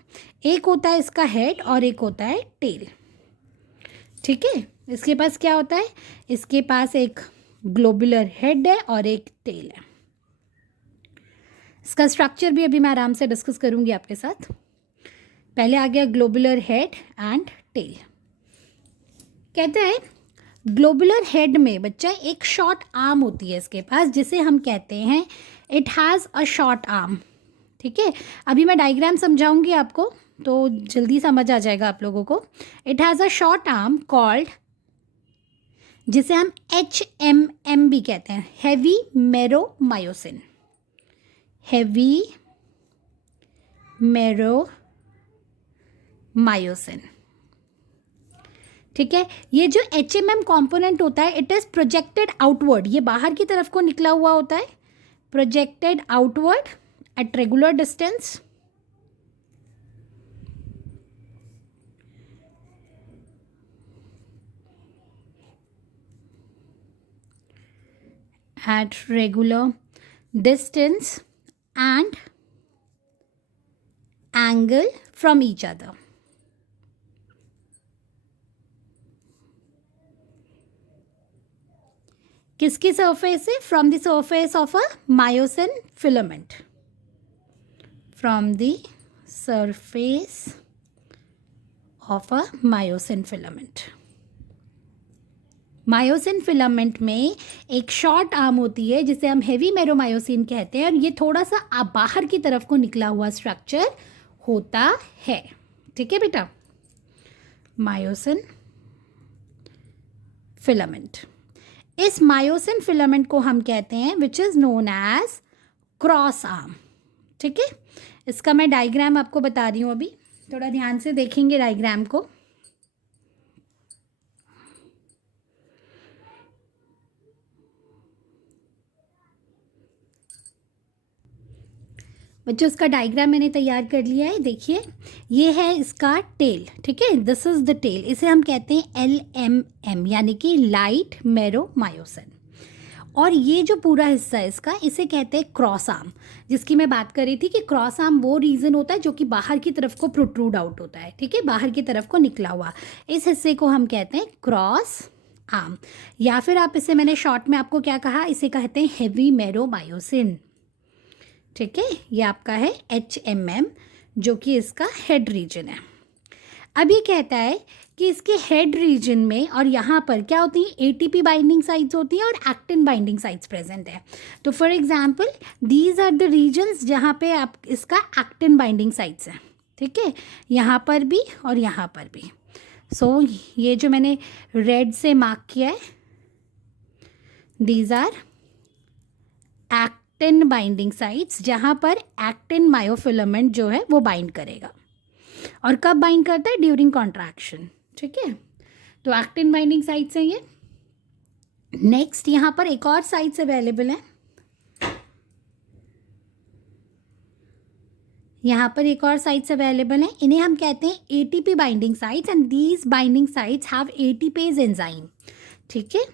एक होता है इसका हेड और एक होता है टेल, ठीक है। इसके पास क्या होता है, इसके पास एक ग्लोबुलर हेड है और एक टेल है। इसका स्ट्रक्चर भी अभी मैं आराम से डिस्कस करूंगी आपके साथ। पहले आ गया ग्लोबुलर हेड एंड टेल। कहता है ग्लोबुलर हेड में बच्चा एक शॉर्ट आर्म होती है इसके पास, जिसे हम कहते हैं it has a short arm, ठीक है। अभी मैं डायग्राम समझाऊंगी आपको तो जल्दी समझ आ जाएगा आप लोगों को। It has a short arm called, जिसे हम HMM भी कहते हैं, हैवी मेरोमायोसिन, हैवी मेरोमायोसिन, ठीक है। ये जो HMM कंपोनेंट होता है इट इज़ प्रोजेक्टेड आउटवर्ड, ये बाहर की तरफ को निकला हुआ होता है, projected outward at regular distance, at regular distance and angle from each other. किसकी सरफेस से, from the surface of a myosin filament, from the surface of a myosin filament. Myosin filament में एक शॉर्ट आर्म होती है जिसे हम heavy मेरोमायोसिन कहते हैं, और ये थोड़ा सा बाहर की तरफ को निकला हुआ स्ट्रक्चर होता है, ठीक है बेटा। मायोसिन फिलामेंट, इस मायोसिन फिलामेंट को हम कहते हैं which is known as cross arm, ठीक है। इसका मैं डायग्राम आपको बता रही हूँ, अभी थोड़ा ध्यान से देखेंगे डायग्राम को। बच्चों इसका डायग्राम मैंने तैयार कर लिया है, देखिए ये है इसका टेल, ठीक है, दिस इज़ द टेल। इसे हम कहते हैं LMM यानी कि लाइट मेरोमायोसिन। और ये जो पूरा हिस्सा है इसका, इसे कहते हैं क्रॉस आर्म, जिसकी मैं बात कर रही थी कि क्रॉस आर्म वो रीजन होता है जो कि बाहर की तरफ को प्रोट्रूड आउट होता है, ठीक है, बाहर की तरफ को निकला हुआ, इस हिस्से को हम कहते हैं क्रॉस आर्म। या फिर आप इसे, मैंने शॉर्ट में आपको क्या कहा, इसे कहते हैं हेवी मेरोमायोसिन, ठीक है। ये आपका है HMM जो कि इसका हेड रीजन है। अब ये कहता है कि इसके हेड रीजन में और यहाँ पर क्या होती है, ATP बाइंडिंग साइट्स होती हैं और एक्टिन बाइंडिंग साइट्स प्रेजेंट है। तो for example these are the regions जहाँ पे आप इसका एक्टिन बाइंडिंग साइट्स हैं, ठीक है, यहाँ पर भी और यहाँ पर भी। सो ये जो मैंने रेड से मार्क किया है, these are actin binding sites, जहाँ पर एक्टिन मायोफिलामेंट जो है वो बाइंड करेगा। और कब बाइंड करता है, ड्यूरिंग कॉन्ट्रैक्शन, ठीक है। तो एक्टिन बाइंडिंग साइट्स हैं ये। नेक्स्ट यहाँ पर एक और साइट्स अवेलेबल हैं, यहाँ पर एक और साइट्स अवेलेबल हैं, इन्हें हम कहते हैं ATP binding sites, and these binding sites have ATPase enzyme, ठीक है।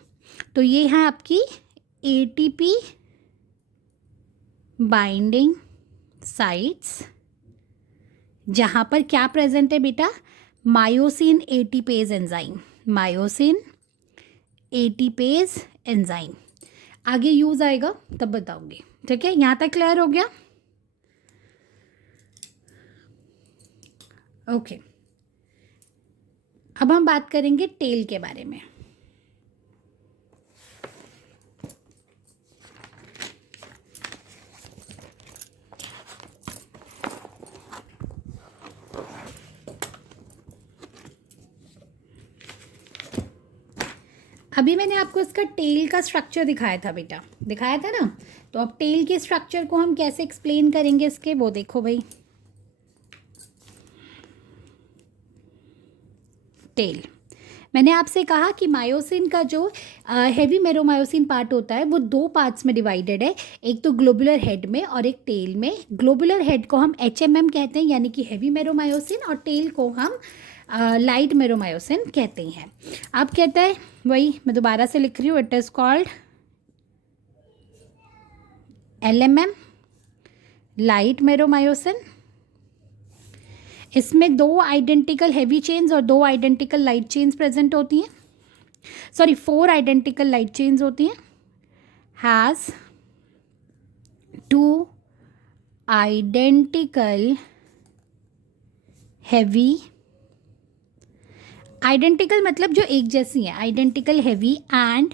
तो ये है आपकी ATP बाइंडिंग साइट्स, जहाँ पर क्या प्रेजेंट है बेटा, myosin ATPase enzyme, myosin ATPase enzyme. आगे यूज़ आएगा तब बताऊंगी, ठीक है। यहाँ तक क्लियर हो गया, ओके। अब हम बात करेंगे टेल के बारे में। अभी मैंने आपको इसका टेल का स्ट्रक्चर दिखाया था बेटा, दिखाया था ना। तो अब टेल के स्ट्रक्चर को हम कैसे एक्सप्लेन करेंगे इसके, वो देखो भाई। टेल, मैंने आपसे कहा कि मायोसिन का जो हैवी मेरोमायोसिन पार्ट होता है वो दो पार्ट्स में डिवाइडेड है, एक तो ग्लोबुलर हेड में और एक टेल में। ग्लोबुलर हेड को हम HMM कहते हैं यानी कि हैवी मेरोमायोसिन, और टेल को हम लाइट मेरोमायोसिन कहते हैं। अब कहते हैं वही, मैं दोबारा से लिख रही हूँ, it is called LMM, light meromyosin. इसमें दो आइडेंटिकल हैवी चेन्स और दो आइडेंटिकल लाइट चेन्स प्रेजेंट होती हैं, सॉरी 4 आइडेंटिकल लाइट चेन्स होती हैं, हैज़ 2 आइडेंटिकल हैवी, आइडेंटिकल मतलब जो एक जैसी हैं, identical heavy and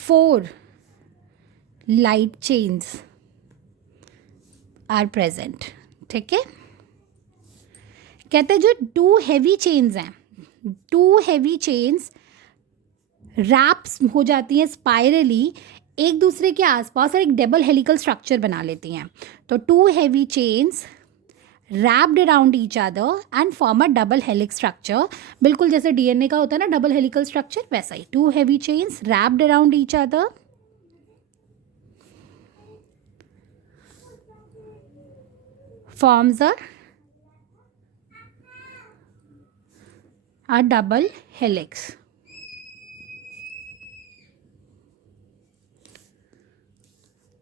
4 light chains are present. ठीक है, कहते हैं जो 2 हैवी चेन्स हैं, 2 हैवी चेन्स रैप्स हो जाती हैं स्पाइरली एक दूसरे के आसपास और एक डबल हेलिकल स्ट्रक्चर बना लेती हैं। तो 2 heavy chains wrapped around each other and form a double helix structure, बिल्कुल जैसे DNA का होता है ना डबल हेलिकल स्ट्रक्चर, वैसा ही 2 heavy chains wrapped around each other forms a double helix.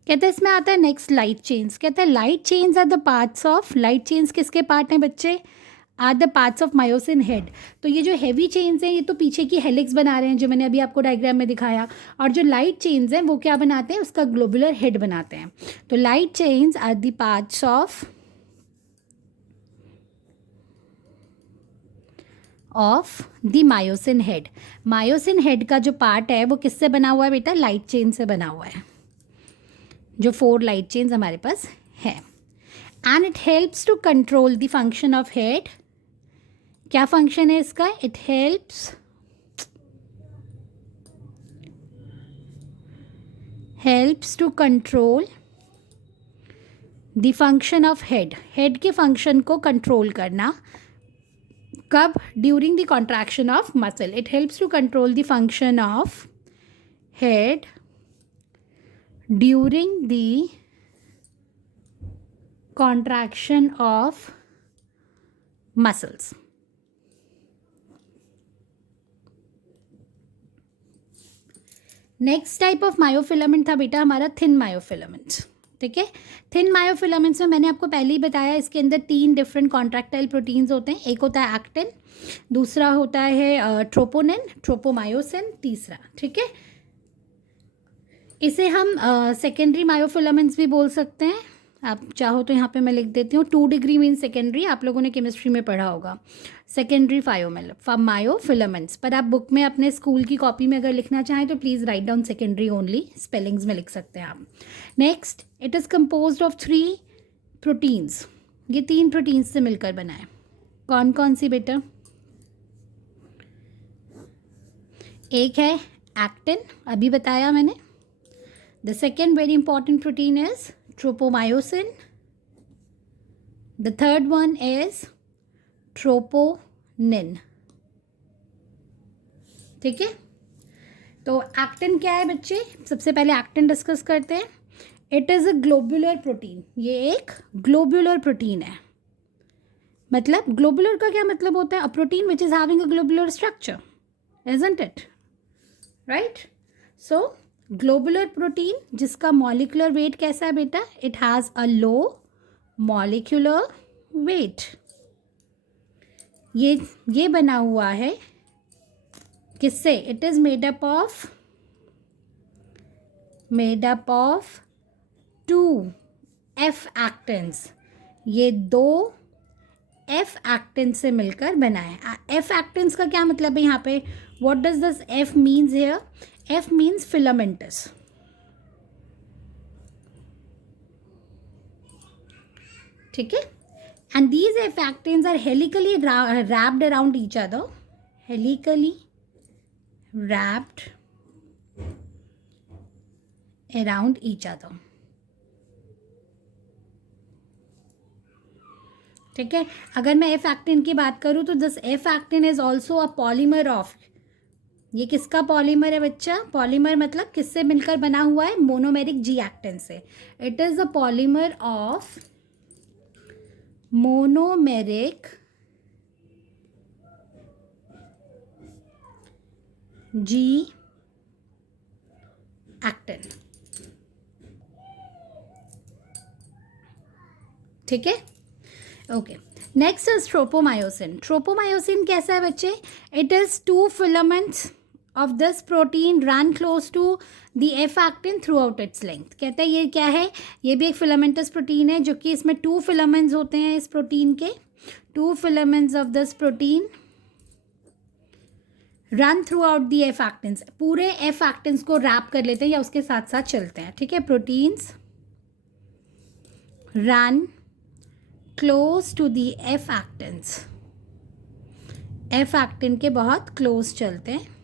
कहते हैं इसमें आता है नेक्स्ट लाइट चेन्स। कहते हैं light chains are the parts of, light chains किसके पार्ट हैं बच्चे, are the parts of myosin head. तो ये जो हैवी चेन्स हैं ये तो पीछे की हेलिक्स बना रहे हैं जो मैंने अभी आपको डायग्राम में दिखाया, और जो लाइट चेन्स हैं वो क्या बनाते हैं, उसका ग्लोबुलर हेड बनाते हैं। तो light chains are the parts of the myosin head. Myosin head का जो पार्ट है वो किससे बना हुआ है बेटा, लाइट चेन से बना हुआ है, जो 4 लाइट चेन्स हमारे पास है। And it helps to control the function of head. क्या फंक्शन है इसका, it helps to control the function of head. Head के फंक्शन को कंट्रोल करना कब, during the contraction of muscle. It helps to control the function of head during the contraction of muscles. Next type of myofilament था बेटा हमारा thin myofilament. ठीक है, thin myofilaments में मैंने आपको पहले ही बताया इसके अंदर 3 डिफरेंट कॉन्ट्रैक्टाइल प्रोटीन्स होते हैं। एक होता है एक्टिन, दूसरा होता है ट्रोपोनिन, ट्रोपोमायोसिन तीसरा। ठीक है, इसे हम सेकेंडरी मायोफिलामेंट्स भी बोल सकते हैं। आप चाहो तो यहाँ पे मैं लिख देती हूँ 2 डिग्री मीन सेकेंडरी, आप लोगों ने केमिस्ट्री में पढ़ा होगा सेकेंडरी मायोफिलामेंट्स। पर आप बुक में अपने स्कूल की कॉपी में अगर लिखना चाहें तो please write down secondary only, spellings में लिख सकते हैं आप। Next, it is composed of 3 proteins. ये 3 प्रोटीन्स से मिलकर बना है। कौन कौन सी बेटा, एक है एक्टिन, अभी बताया मैंने। The second very important protein is tropomyosin. The third one is troponin. ठीक है, तो एक्टिन क्या है बच्चे, सबसे पहले एक्टिन डिस्कस करते हैं। It is a globular protein, ये एक ग्लोबुलर प्रोटीन है। मतलब ग्लोबुलर का क्या मतलब होता है, a protein which is having a globular structure, isn't it right. So globular protein जिसका मॉलिक्यूलर वेट कैसा है बेटा, it has a low molecular weight. ये बना हुआ है किससे, it is made up of 2 F actins. ये 2 F एक्टिन्स से मिलकर बना है। F एक्टिन्स का क्या मतलब है यहाँ पे, what does this F means here, F means filamentous. ठीक है, and these F actins are helically wrapped around each other. Helically wrapped around each other. ठीक है, अगर मैं एफ एक्टिन की बात करूँ तो this F actin is also a polymer of, ये किसका पॉलीमर है बच्चा? पॉलीमर मतलब किससे मिलकर बना हुआ है? मोनोमेरिक जी एक्टिन से. It is a polymer of monomeric G actin. ठीक है, okay. Next is tropomyosin. Tropomyosin कैसा है बच्चे? It is 2 filaments of this protein run close to the F actin throughout its length. कहते हैं ये क्या है? ये भी एक फिलामेंटस प्रोटीन है जो कि इसमें 2 फिलामेंट्स होते हैं इस प्रोटीन के. 2 filaments of this protein run throughout the F actins. पूरे एफ एक्टिन्स को रैप कर लेते हैं या उसके साथ साथ चलते हैं. ठीक है, proteins run close to the F actins. F actin के बहुत क्लोज चलते हैं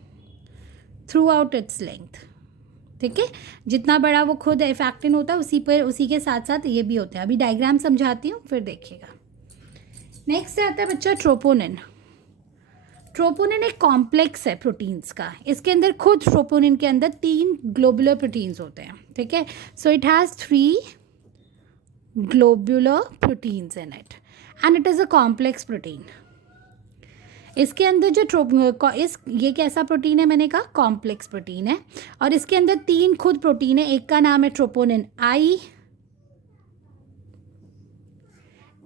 थ्रू आउट इट्स लेंथ. ठीक है, जितना बड़ा वो खुद एफ एक्टिन होता है उसी के साथ साथ ये भी होते हैं. अभी डायग्राम समझाती हूँ फिर देखिएगा. नेक्स्ट आता है बच्चा ट्रोपोनिन. ट्रोपोनिन एक कॉम्प्लेक्स है प्रोटीन्स का. इसके अंदर खुद ट्रोपोनिन के अंदर 3 ग्लोबुलर प्रोटीन्स होते हैं. ठीक है, so it has 3 globular proteins in it and it is a complex protein. इसके अंदर जो ये कैसा प्रोटीन है? मैंने कहा कॉम्प्लेक्स प्रोटीन है. और इसके अंदर 3 खुद प्रोटीन है. एक का नाम है ट्रोपोनिन आई,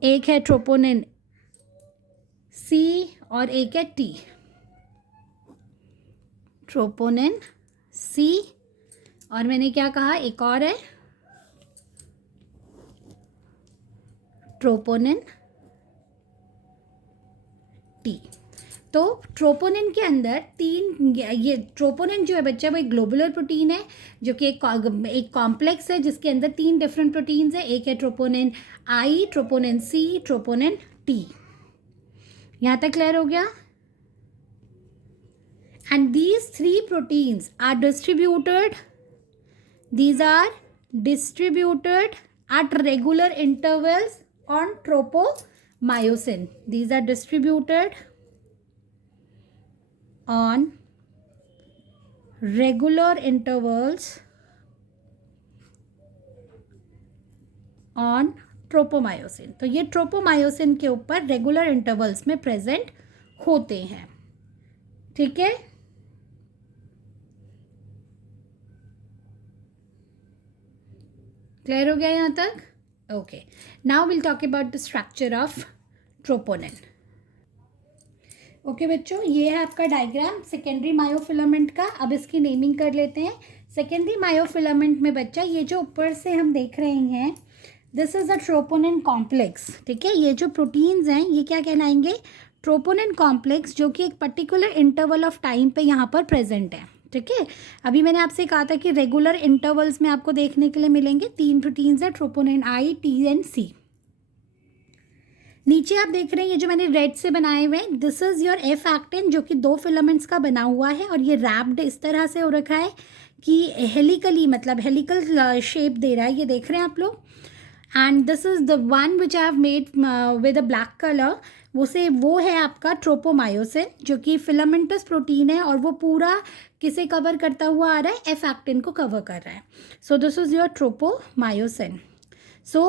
एक है ट्रोपोनिन सी और एक है टी. ट्रोपोनिन सी और मैंने क्या कहा? एक और है ट्रोपोनिन टी. तो ट्रोपोनिन के अंदर 3, ये ट्रोपोनिन जो है बच्चा वो एक ग्लोबुलर प्रोटीन है जो कि एक कॉम्प्लेक्स है जिसके अंदर 3 डिफरेंट प्रोटीन्स है. एक है troponin I, troponin C, troponin T. यहाँ तक क्लियर हो गया? And these 3 proteins are distributed at regular intervals on tropomyosin. These are distributed on regular intervals on tropomyosin. तो ये ट्रोपोमायोसिन के ऊपर रेगुलर इंटरवल्स में प्रेजेंट होते हैं. ठीक है, क्लियर हो गया यहाँ तक? Okay, now will talk about the structure of troponin. Okay बच्चों, ये है आपका डायग्राम सेकेंडरी मायोफिलामेंट का. अब इसकी नेमिंग कर लेते हैं. सेकेंडरी मायोफिलामेंट में बच्चा ये जो ऊपर से हम देख रहे हैं this is a troponin complex. ठीक है, ये जो प्रोटीन्स हैं ये क्या कहलाएंगे? ट्रोपोनिन कॉम्प्लेक्स, जो कि एक पर्टिकुलर इंटरवल ऑफ टाइम पे यहाँ पर प्रेजेंट है. ठीक है, अभी मैंने आपसे कहा था कि रेगुलर इंटरवल्स में आपको देखने के लिए मिलेंगे. 3 प्रोटीन्स है, ट्रोपोनिन आई, टी एंड सी. नीचे आप देख रहे हैं ये जो मैंने रेड से बनाए हुए हैं, this is your F actin जो कि 2 फिलामेंट्स का बना हुआ है और ये रैप्ड इस तरह से हो रखा है कि हेलिकली, मतलब हेलिकल शेप दे रहा है. ये देख रहे हैं आप लोग. And this is the one which I have made with a black colour. वो है आपका ट्रोपोमायोसिन जो कि फिलामेंटस प्रोटीन है और वो पूरा किसे कवर करता हुआ आ रहा है? एफ एक्टिन को कवर कर रहा है. So this is your tropomyosin. So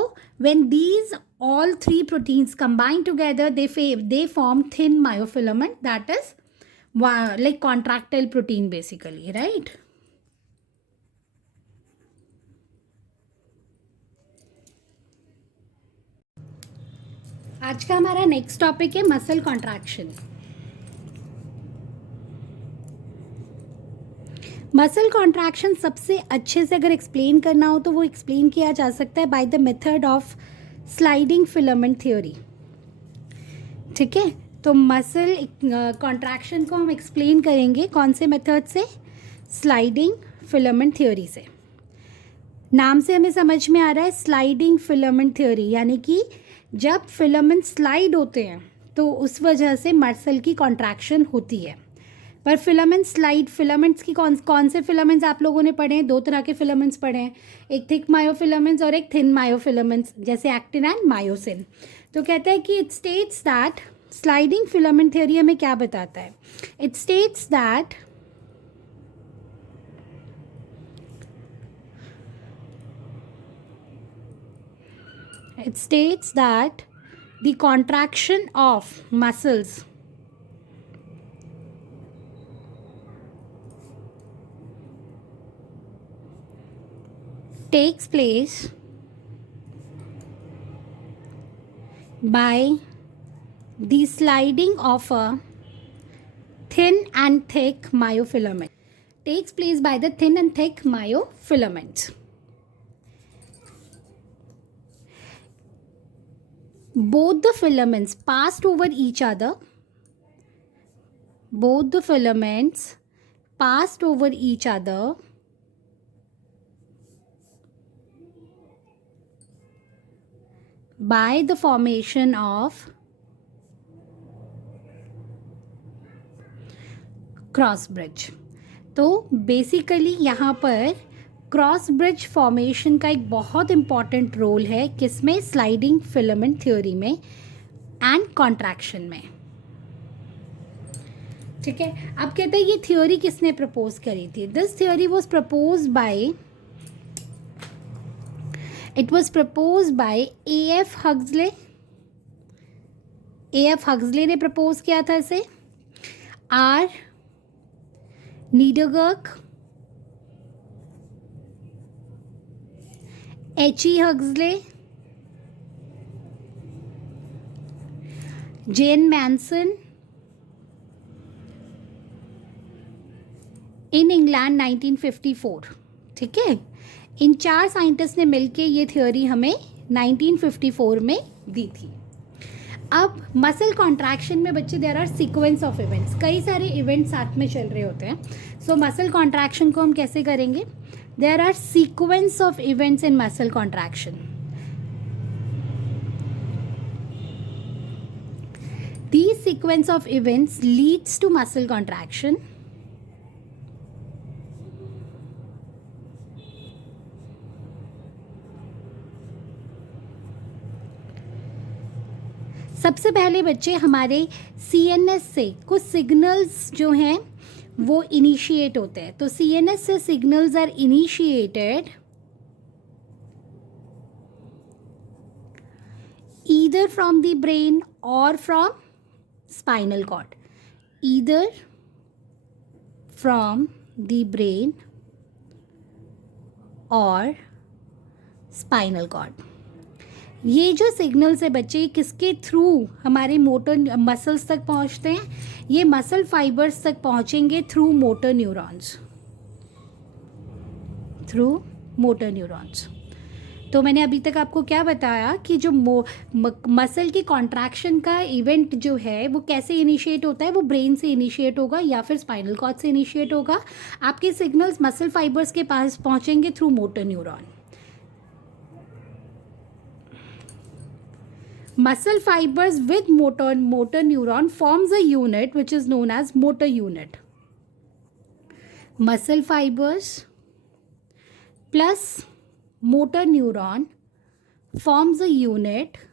when these all 3 proteins combine together, they form thin myofilament, that is like contractile protein basically, right? आज का हमारा नेक्स्ट टॉपिक है मसल कॉन्ट्रैक्शन. मसल कॉन्ट्रैक्शन सबसे अच्छे से अगर एक्सप्लेन करना हो तो वो एक्सप्लेन किया जा सकता है by the method of sliding filament theory. ठीक है, तो मसल कॉन्ट्रैक्शन को हम एक्सप्लेन करेंगे कौन से मेथड से? स्लाइडिंग फिलामेंट थ्योरी से. नाम से हमें समझ में आ रहा है स्लाइडिंग फिलामेंट थ्योरी, यानी कि जब फिलामेंट स्लाइड होते हैं तो उस वजह से मसल की कॉन्ट्रैक्शन होती है. पर फिलामेंट स्लाइड, फिलामेंट्स की कौन कौन से फिलामेंट्स आप लोगों ने पढ़े हैं? दो तरह के फिलामेंट्स पढ़े हैं, एक थिक मायोफिलामेंट्स और एक थिन मायोफिलामेंट्स, जैसे एक्टिन एंड मायोसिन। तो कहता है कि it states that sliding filament theory हमें क्या बताता है? It states that the contraction of muscles takes place by the sliding of a thin and thick myofilament. Takes place by the thin and thick myofilaments. Both the filaments passed over each other. Both the filaments passed over each other by the formation of cross bridge. तो basically यहाँ पर cross bridge formation का एक बहुत important role है, किसमें? Sliding filament theory में and contraction में। ठीक है, अब कहते हैं ये थ्योरी किसने प्रपोज करी थी? This theory was propose by, it was propose by A.F. Huxley. A.F. Huxley ने प्रपोज किया था इसे। R. Niedergerke, H.E. Huxley, Jean Manson in England 1954। ठीक है, इन 4 साइंटिस्ट ने मिलके ये थ्योरी हमें 1954 में दी थी। अब मसल कॉन्ट्रैक्शन में बच्चे there are sequence of events, कई सारे इवेंट्स साथ में चल रहे होते हैं। सो मसल कॉन्ट्रैक्शन को हम कैसे करेंगे? There are sequence of events in muscle contraction. These sequence of events leads to muscle contraction. सबसे पहले बच्चे हमारे CNS से कुछ सिग्नल्स जो हैं वो इनिशिएट होते हैं। तो CNS से signals are initiated either from the brain or from spinal cord, either from the brain or spinal cord। ये जो सिग्नल्स है बच्चे किसके थ्रू हमारे मोटर मसल्स तक पहुंचते हैं? ये मसल फाइबर्स तक पहुंचेंगे through motor neurons, through motor neurons. तो मैंने अभी तक आपको क्या बताया कि जो मसल की कॉन्ट्रैक्शन का इवेंट जो है वो कैसे इनिशिएट होता है? वो ब्रेन से इनिशिएट होगा या फिर स्पाइनल कॉर्ड से इनिशिएट होगा। आपके सिग्नल्स मसल फाइबर्स के पास पहुंचेंगे through motor neuron. Muscle fibers with motor neuron forms a unit which is known as motor unit. Muscle fibers plus motor neuron forms a unit,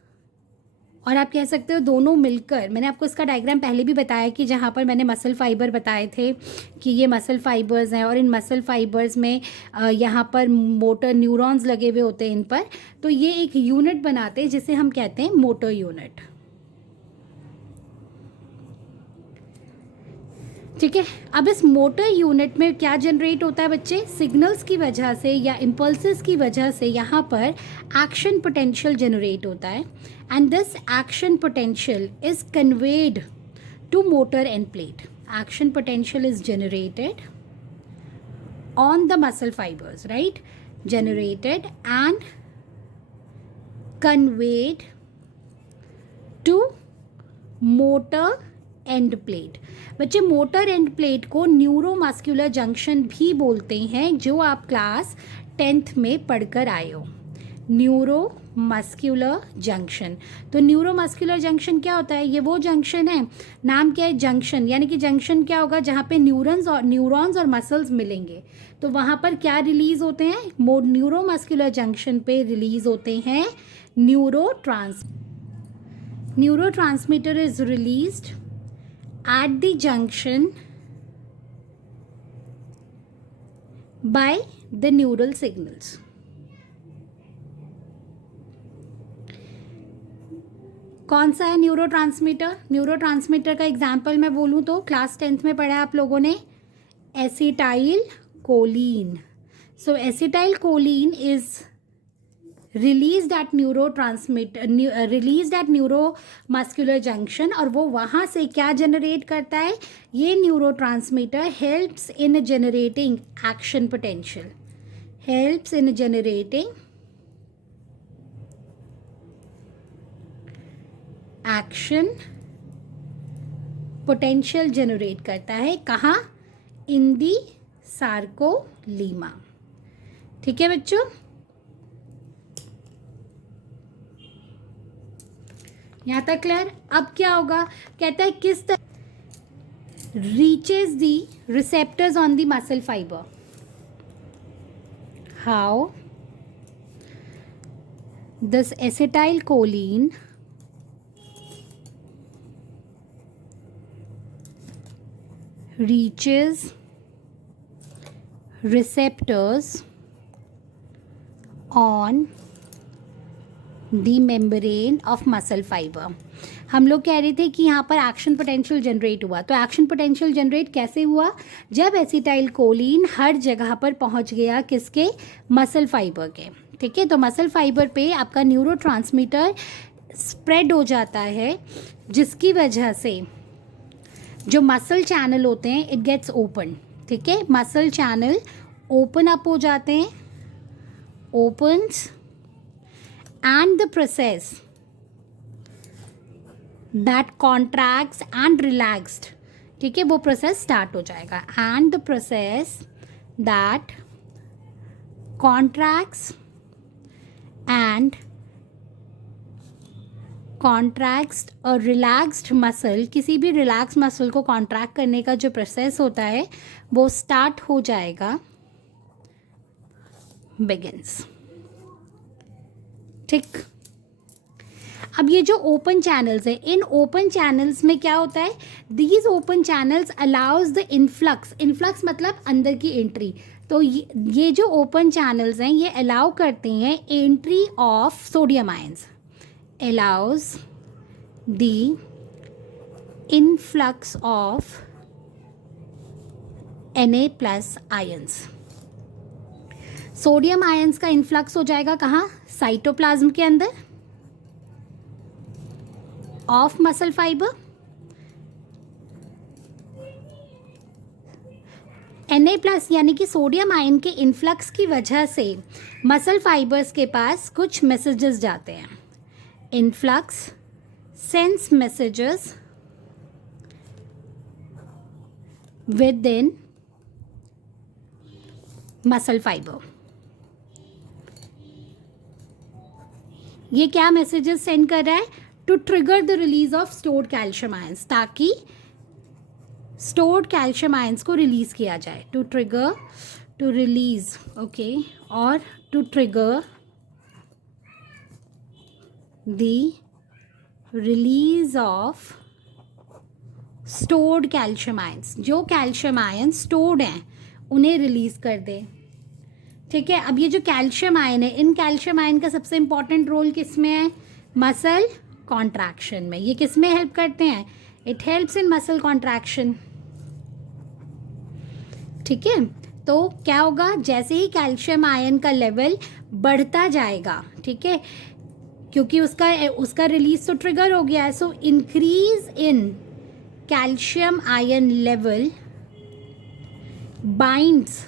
और आप कह सकते हो दोनों मिलकर। मैंने आपको इसका डायग्राम पहले भी बताया कि जहाँ पर मैंने मसल फाइबर बताए थे कि ये मसल फाइबर्स हैं और इन मसल फाइबर्स में यहाँ पर मोटर न्यूरॉन्स लगे हुए होते हैं इन पर। तो ये एक यूनिट बनाते हैं जिसे हम कहते हैं मोटर यूनिट। ठीक है, अब इस मोटर यूनिट में क्या जनरेट होता है बच्चे? सिग्नल्स की वजह से या इम्पल्सेस की वजह से यहाँ पर एक्शन पोटेंशियल जनरेट होता है, and this action potential is conveyed to motor end plate. Action potential is generated on the muscle fibres, right? Generated and conveyed to motor end plate. बच्चे मोटर एंड प्लेट को neuromuscular junction भी बोलते हैं, जो आप class 10th में पढ़कर आए हो। Neuro muscular junction. तो न्यूरो मस्क्यूलर जंक्शन क्या होता है? ये वो जंक्शन है, नाम क्या है? जंक्शन। यानी कि जंक्शन क्या होगा? जहाँ पे न्यूरॉन्स और मसल्स मिलेंगे, तो वहाँ पर क्या रिलीज होते हैं? न्यूरो मस्क्यूलर जंक्शन पे रिलीज होते हैं neurotransmitter is released at the junction by the neural signals. कौन सा है न्यूरोट्रांसमीटर? न्यूरोट्रांसमीटर का एग्जाम्पल मैं बोलूँ तो क्लास 10th में पढ़ा है आप लोगों ने, acetyl choline. So acetyl choline is release that neuromuscular junction, और वो वहाँ से क्या जनरेट करता है? ये neurotransmitter helps in generating action potential, helps in generating action potential generate करता है। कहाँ? इन दी सार्कोलीमा। ठीक है बच्चों? यहाँ तक क्लियर? अब क्या होगा? कहता है किस तरह reaches the receptors on the muscle fibre. How this acetyl choline reaches receptors on the membrane of muscle fiber। हम लोग कह रहे थे कि यहाँ पर एक्शन पोटेंशियल जनरेट हुआ, तो एक्शन पोटेंशियल जनरेट कैसे हुआ? जब एसिटाइल कोलिन हर जगह पर पहुँच गया, किसके? मसल फाइबर के। ठीक है, तो मसल फाइबर पे आपका न्यूरोट्रांसमीटर स्प्रेड हो जाता है, जिसकी वजह से जो मसल चैनल होते हैं इट गेट्स ओपन। ठीक है, मसल चैनल ओपन अप हो जाते हैं, opens, and the process that contracts and relaxed. ठीक है, वो प्रोसेस स्टार्ट हो जाएगा, and the process that contracts and contract और रिलैक्स्ड मसल, किसी भी रिलैक्स मसल को कॉन्ट्रैक्ट करने का जो प्रोसेस होता है वो स्टार्ट हो जाएगा, बिगिंस। ठीक, अब ये जो ओपन चैनल्स है, इन ओपन चैनल्स में क्या होता है? These open channels allows the influx मतलब अंदर की एंट्री। तो ये जो ओपन चैनल्स हैं ये अलाउ करते हैं entry of sodium ions, allows the influx of Na+ ions। Sodium ions का इन्फ्लक्स हो जाएगा कहाँ? साइटोप्लाज्म के अंदर ऑफ मसल फाइबर। Na+ यानी कि सोडियम आयन के इन्फ्लक्स की वजह से मसल फाइबर्स के पास कुछ मैसेजेस जाते हैं। Influx sends messages within muscle fiber। ये क्या मैसेजेस सेंड कर रहा है? To trigger the release of stored calcium ions, ताकि स्टोर्ड कैल्शियम आयंस को रिलीज किया जाए। To trigger, to release, okay, और to trigger the release of stored calcium ions। जो कैल्शियम आयन स्टोर्ड हैं उन्हें रिलीज कर दे। ठीक है, अब ये जो कैल्शियम आयन है, इन कैल्शियम आयन का सबसे इंपॉर्टेंट रोल किस में है? मसल कॉन्ट्रैक्शन में। ये किस में हेल्प करते हैं? It helps in muscle contraction. ठीक है, तो क्या होगा? जैसे ही कैल्शियम आयन का लेवल बढ़ता जाएगा, ठीक है, क्योंकि उसका रिलीज तो ट्रिगर हो गया है, so increase in calcium ion level binds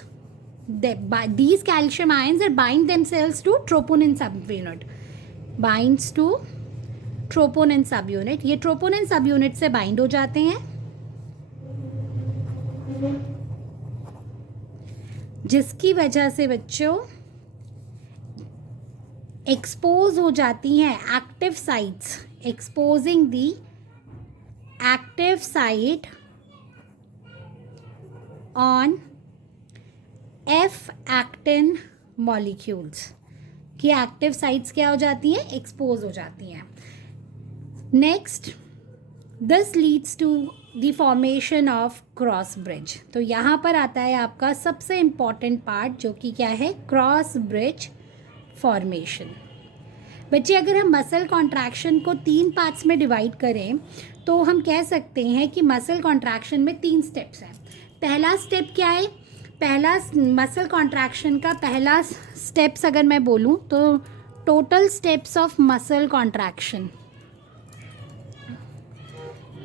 these calcium ions that bind themselves to troponin subunit, binds to troponin subunit। ये troponin subunit से बाइंड हो जाते हैं, जिसकी वजह से बच्चों एक्सपोज हो जाती हैं active sites, exposing the active site on F actin molecules, कि एक्टिव साइट्स क्या हो जाती हैं, एक्सपोज हो जाती हैं. Next, this leads to the formation of cross bridge. तो यहाँ पर आता है आपका सबसे इम्पॉर्टेंट पार्ट, जो कि क्या है, क्रॉस ब्रिज फॉर्मेशन. बच्चे, अगर हम मसल कॉन्ट्रैक्शन को 3 पार्ट्स में डिवाइड करें तो हम कह सकते हैं कि मसल कॉन्ट्रैक्शन में 3 स्टेप्स हैं. पहला स्टेप क्या है, पहला मसल कॉन्ट्रैक्शन का पहला स्टेप्स अगर मैं बोलूं तो total steps of muscle contraction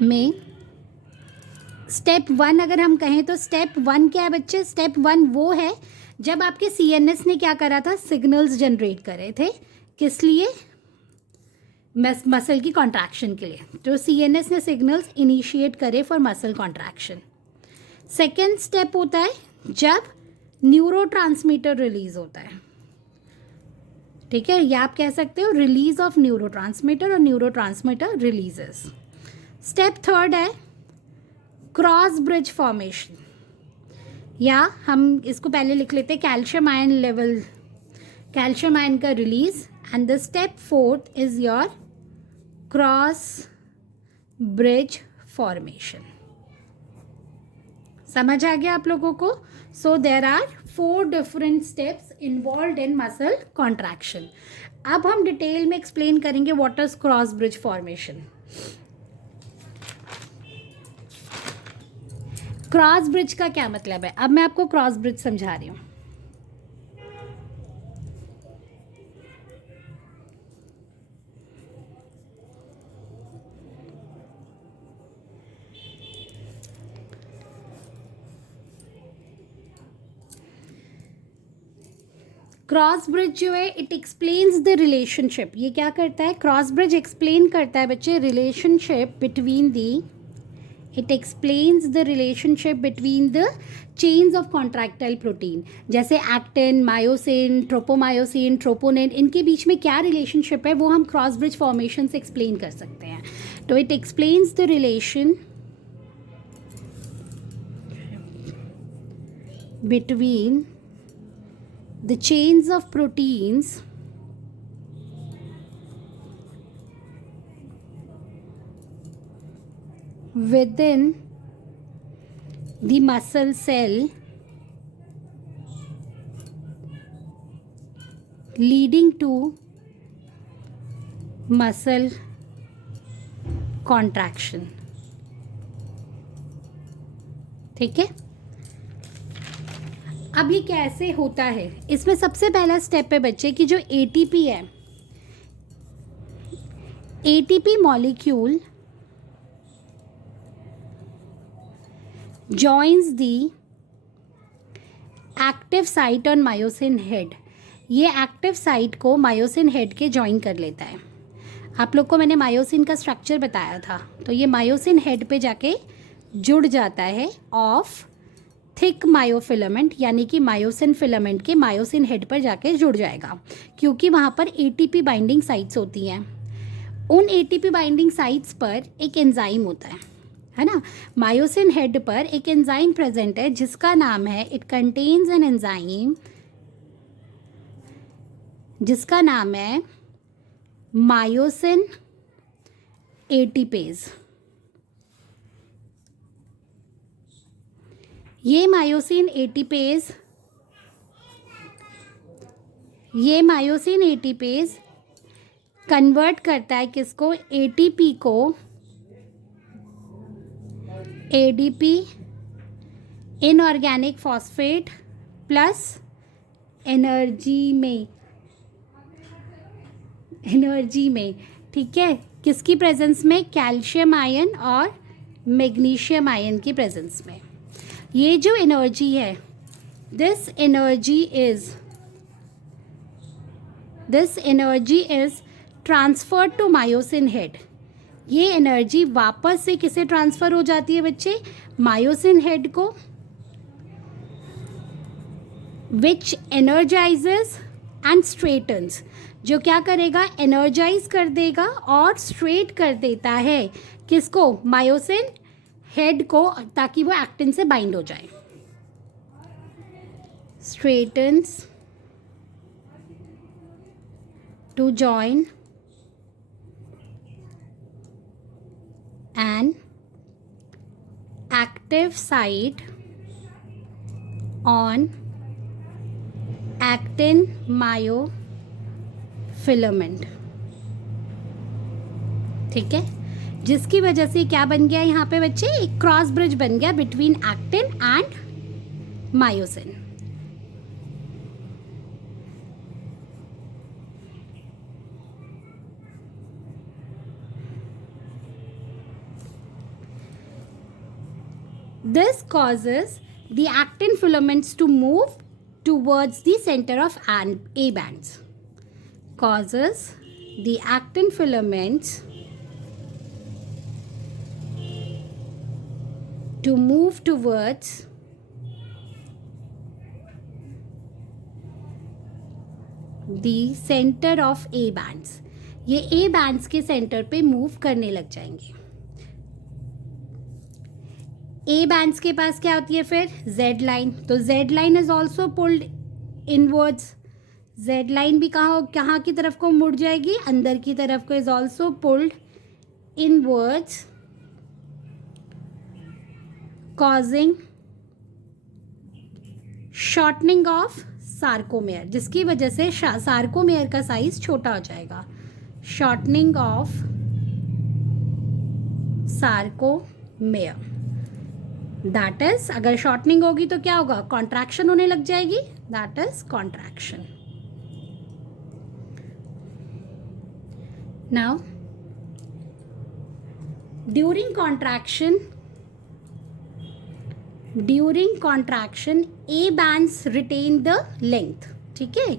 में स्टेप 1 अगर हम कहें तो स्टेप 1 क्या है बच्चे, स्टेप 1 वो है जब आपके CNS ने क्या करा था, सिग्नल्स जनरेट करे थे, किस लिए, मसल की कॉन्ट्रैक्शन के लिए. तो CNS ने सिग्नल्स इनिशिएट करे for muscle contraction. Second step होता है जब न्यूरोट्रांसमीटर रिलीज होता है. ठीक है, या आप कह सकते हो रिलीज ऑफ न्यूरोट्रांसमीटर और न्यूरोट्रांसमीटर रिलीजेस. स्टेप 3 है क्रॉस ब्रिज फॉर्मेशन, या हम इसको पहले लिख लेते हैं calcium ion level, calcium ion का release. And the step 4 is your cross bridge formation. समझ आ गया आप लोगों को. So there are 4 different steps involve in muscle contraction. अब हम डिटेल में एक्सप्लेन करेंगे what is cross bridge formation. Cross bridge का क्या मतलब है, अब मैं आपको क्रॉस ब्रिज समझा रही हूँ. क्रॉस ब्रिज जो है इट एक्सप्लेन्स द रिलेशनशिप. ये क्या करता है, क्रॉस ब्रिज एक्सप्लेन करता है बच्चे relationship between the, it explains the relationship between the chains of contractile protein. जैसे एक्टिन, मायोसिन, ट्रोपोमायोसिन, ट्रोपोनिन, इनके बीच में क्या रिलेशनशिप है वो हम क्रॉस ब्रिज फॉर्मेशन से एक्सप्लेन कर सकते हैं. तो it explains the relation between the chains of proteins within the muscle cell leading to muscle contraction. ठीक है, अब ये कैसे होता है, इसमें सबसे पहला स्टेप है बच्चे कि जो ATP है, ATP molecule joins the active site on myosin head. ये एक्टिव साइट को मायोसिन हेड के ज्वाइन कर लेता है. आप लोग को मैंने मायोसिन का स्ट्रक्चर बताया था, तो ये मायोसिन हेड पे जाके जुड़ जाता है ऑफ थिक मायोफिलामेंट, यानी कि मायोसिन फिलामेंट के मायोसिन हेड पर जाके जुड़ जाएगा, क्योंकि वहाँ पर ATP बाइंडिंग साइट्स होती हैं. उन ATP बाइंडिंग साइट्स पर एक एंजाइम होता है ना. मायोसिन हेड पर एक एंजाइम प्रेजेंट है जिसका नाम है, इट कंटेन्स एन एंजाइम जिसका नाम है मायोसिन एटीपेज. ये मायोसिन एटीपेज कन्वर्ट करता है किसको, ATP को ADP, inorganic phosphate plus energy में. ठीक है, किसकी प्रेजेंस में, कैल्शियम आयन और मैग्नीशियम आयन की प्रेजेंस में. ये जो एनर्जी है, this energy is transferred to myosin head. ये एनर्जी वापस से किसे ट्रांसफ़र हो जाती है बच्चे, मायोसिन हेड को, विच एनर्जाइजेस एंड स्ट्रेटन्स. जो क्या करेगा, एनर्जाइज कर देगा और स्ट्रेट कर देता है किसको, मायोसिन हेड को, ताकि वो एक्टिन से बाइंड हो जाए. Straightens to join an active site on actin myofilament. ठीक है, जिसकी वजह से क्या बन गया यहाँ पे बच्चे, एक क्रॉस ब्रिज बन गया between actin and myosin. This causes the actin filaments to move towards the center of A bands. Causes the actin filaments to move towards the center of A bands. ये A bands के centre पे move करने लग जाएंगे. ए bands के पास क्या होती है फिर, जेड लाइन. तो Z line is also pulled inwards. Z line भी कहाँ की तरफ को मुड़ जाएगी, अंदर की तरफ को, is also pulled inwards, causing shortening of sarcomere, जिसकी वजह से सार्कोमेयर का साइज छोटा हो जाएगा. Shortening of sarcomere. That is, अगर शॉर्टनिंग होगी तो क्या होगा, कॉन्ट्रैक्शन होने लग जाएगी. That is contraction. Now during contraction A bands retain the length. ठीक है,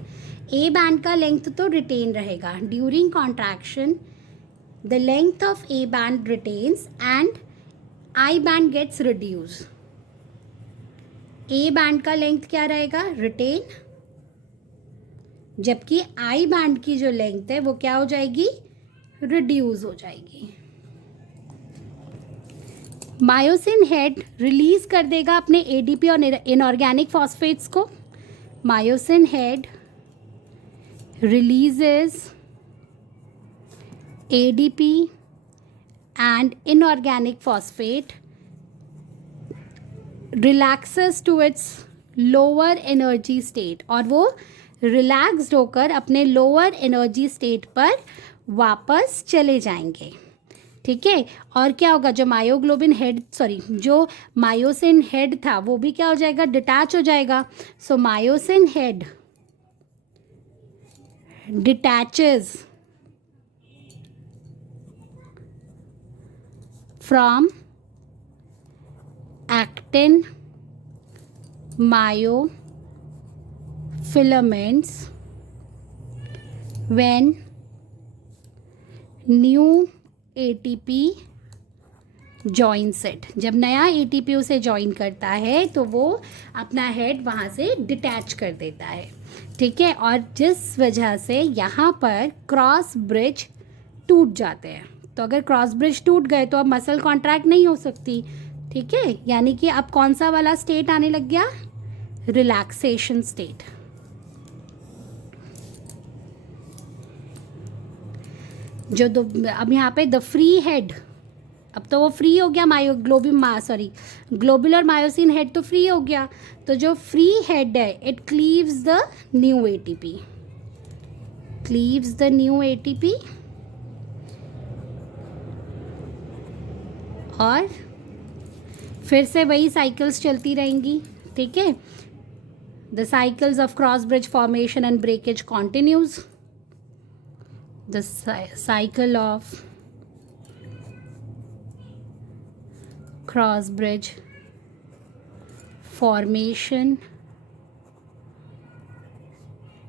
ए बैंड का लेंथ तो रिटेन रहेगा. During contraction the length of A band retains and I band gets reduce. A band का length क्या रहेगा, retain, जबकि I band की जो लेंथ है वो क्या हो जाएगी, रिड्यूस हो जाएगी. मायोसिन हेड रिलीज कर देगा अपने एडीपी और इनऑर्गेनिक फॉस्फेट्स को. Myosin head releases ADP and inorganic phosphate, relaxes to its lower energy state, और वो relaxed होकर अपने lower energy state पर वापस चले जाएंगे. ठीक है, और क्या होगा, जो जो मायोसिन हेड था वो भी क्या हो जाएगा, डिटैच हो जाएगा. So myosin head detaches from actin myofilaments when new ATP joins it. जब नया ATP उसे ज्वाइन करता है तो वो अपना हेड वहाँ से डिटैच कर देता है. ठीक है, और जिस वजह से यहाँ पर क्रॉस ब्रिज टूट जाते हैं. तो अगर क्रॉस ब्रिज टूट गए तो अब मसल कॉन्ट्रैक्ट नहीं हो सकती. ठीक है, यानी कि अब कौन सा वाला स्टेट आने लग गया, रिलैक्सेशन स्टेट. जो अब यहाँ पे द फ्री हेड, अब तो वो फ्री हो गया, ग्लोबुलर मायोसिन हेड तो फ्री हो गया. तो जो फ्री हेड है it cleaves the new ATP, और फिर से वही साइकिल्स चलती रहेंगी. ठीक है, the cycles of cross bridge formation and breakage continues. The cycle of cross bridge formation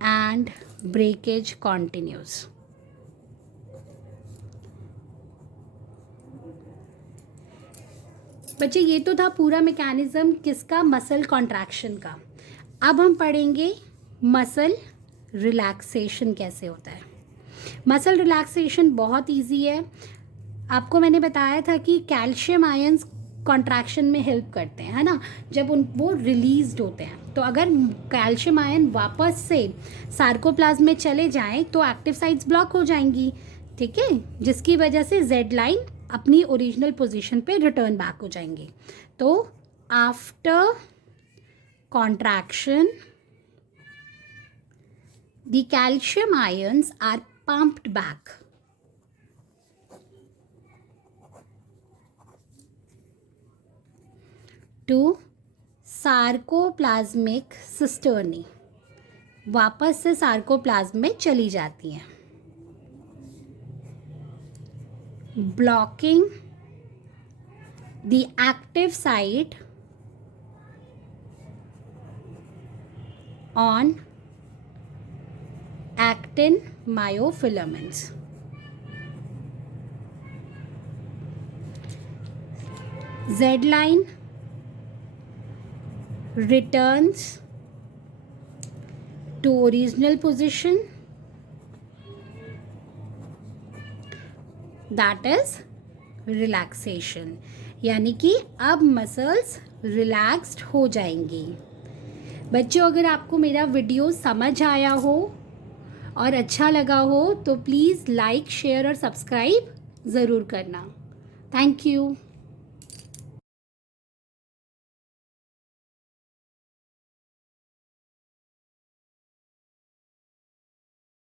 and breakage continues. बच्चे ये तो था पूरा मैकेनिज्म किसका, मसल कॉन्ट्रैक्शन का. अब हम पढ़ेंगे मसल रिलैक्सेशन कैसे होता है. मसल रिलैक्सेशन बहुत इजी है। आपको मैंने बताया था कि कैल्शियम आयंस कॉन्ट्रैक्शन में हेल्प करते हैं, है ना, जब वो रिलीज्ड होते हैं। तो अगर कैल्शियम आयन वापस से सार्कोप्लाज्म में चले जाएं तो एक्टिव साइट्स ब्लॉक हो जाएंगी, ठीक है, जिसकी वजह से जेड लाइन अपनी ओरिजिनल पोजीशन पे रिटर्न बैक हो जाएंगे। तो after contraction the calcium ions are pumped back to sarcoplasmic cisternae, वापस से सार्कोप्लाज्म में चली जाती हैं, blocking the active site on actin myofilaments. Z line returns to original position, that is relaxation, यानी कि अब मसल्स रिलैक्स्ड हो जाएंगी। बच्चों, अगर आपको मेरा वीडियो समझ आया हो और अच्छा लगा हो तो प्लीज़ लाइक, शेयर और सब्सक्राइब ज़रूर करना। Thank you.